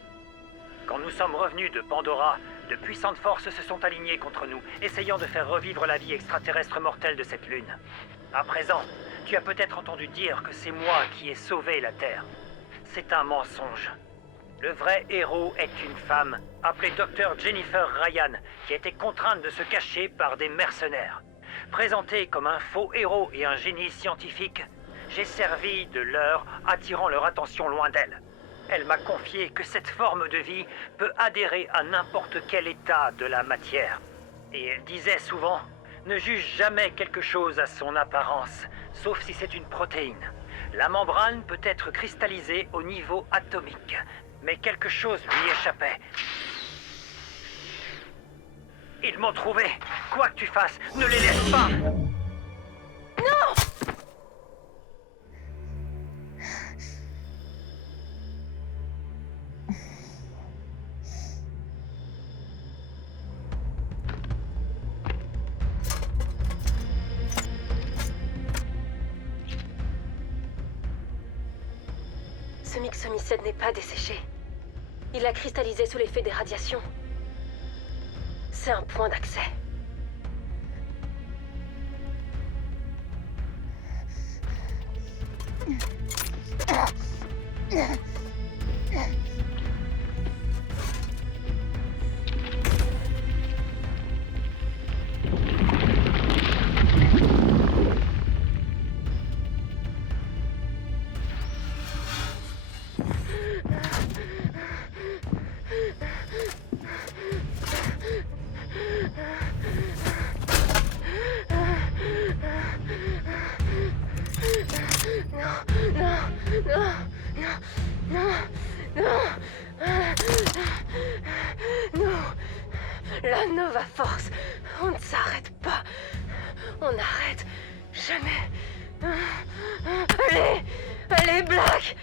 Quand nous sommes revenus de Pandora, de puissantes forces se sont alignées contre nous, essayant de faire revivre la vie extraterrestre mortelle de cette lune. À présent, tu as peut-être entendu dire que c'est moi qui ai sauvé la Terre. C'est un mensonge. Le vrai héros est une femme, appelée Dr. Jennifer Ryan, qui a été contrainte de se cacher par des mercenaires. Présentée comme un faux héros et un génie scientifique, j'ai servi de leurre, attirant leur attention loin d'elle. Elle m'a confié que cette forme de vie peut adhérer à n'importe quel état de la matière. Et elle disait souvent, ne juge jamais quelque chose à son apparence, sauf si c'est une protéine. La membrane peut être cristallisée au niveau atomique, mais quelque chose lui échappait. Ils m'ont trouvé. Quoi que tu fasses, ne les laisse pas. Non! Ce mixomycète n'est pas desséché. Il a cristallisé sous l'effet des radiations. C'est un point d'accès. La Nova Force, on ne s'arrête pas. On n'arrête jamais. Allez, allez, Black.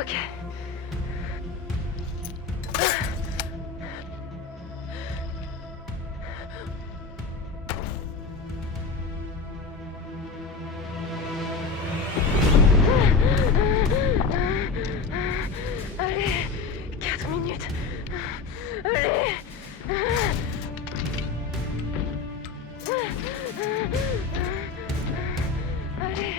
Ok. Allez, 4 minutes. Allez. Allez.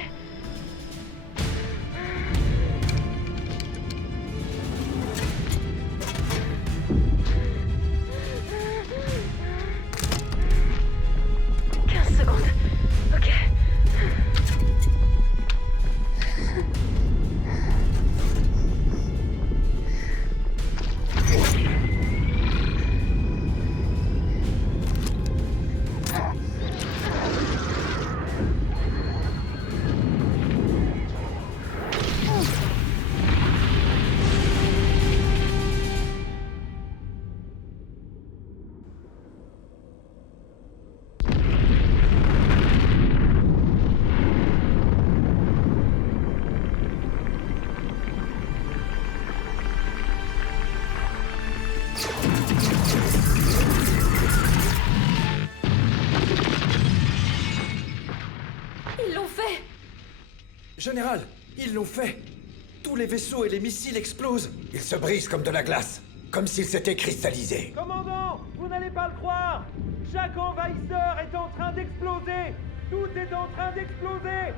Général, ils l'ont fait! Tous les vaisseaux et les missiles explosent! Ils se brisent comme de la glace, comme s'ils s'étaient cristallisés. Commandant, vous n'allez pas le croire! Chaque envahisseur est en train d'exploser! Tout est en train d'exploser!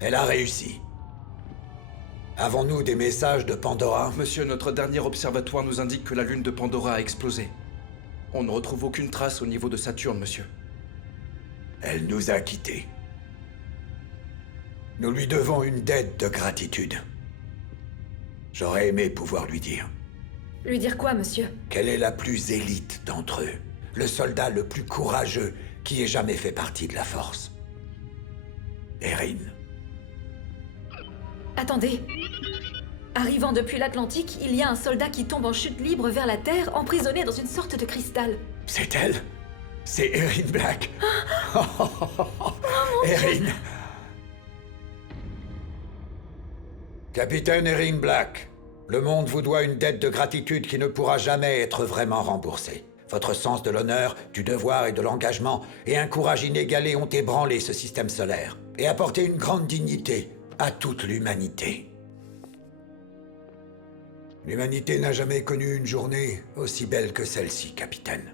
Elle a réussi. Avons-nous des messages de Pandora? Monsieur, notre dernier observatoire nous indique que la lune de Pandora a explosé. On ne retrouve aucune trace au niveau de Saturne, monsieur. Elle nous a quittés. Nous lui devons une dette de gratitude. J'aurais aimé pouvoir lui dire. Lui dire quoi, monsieur? Qu'elle est la plus élite d'entre eux. Le soldat le plus courageux qui ait jamais fait partie de la Force. Erin. Attendez. Arrivant depuis l'Atlantique, il y a un soldat qui tombe en chute libre vers la Terre, emprisonné dans une sorte de cristal. C'est elle. C'est Erin Black. Erin. Capitaine Erin Black, le monde vous doit une dette de gratitude qui ne pourra jamais être vraiment remboursée. Votre sens de l'honneur, du devoir et de l'engagement et un courage inégalé ont ébranlé ce système solaire et apporté une grande dignité à toute l'humanité. L'humanité n'a jamais connu une journée aussi belle que celle-ci, capitaine.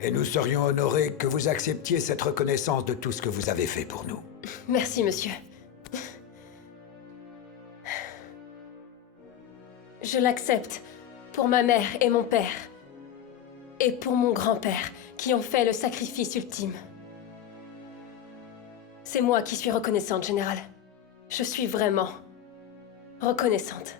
Et nous serions honorés que vous acceptiez cette reconnaissance de tout ce que vous avez fait pour nous. Merci, monsieur. Je l'accepte pour ma mère et mon père. Et pour mon grand-père, qui ont fait le sacrifice ultime. C'est moi qui suis reconnaissante, Général. Je suis vraiment reconnaissante.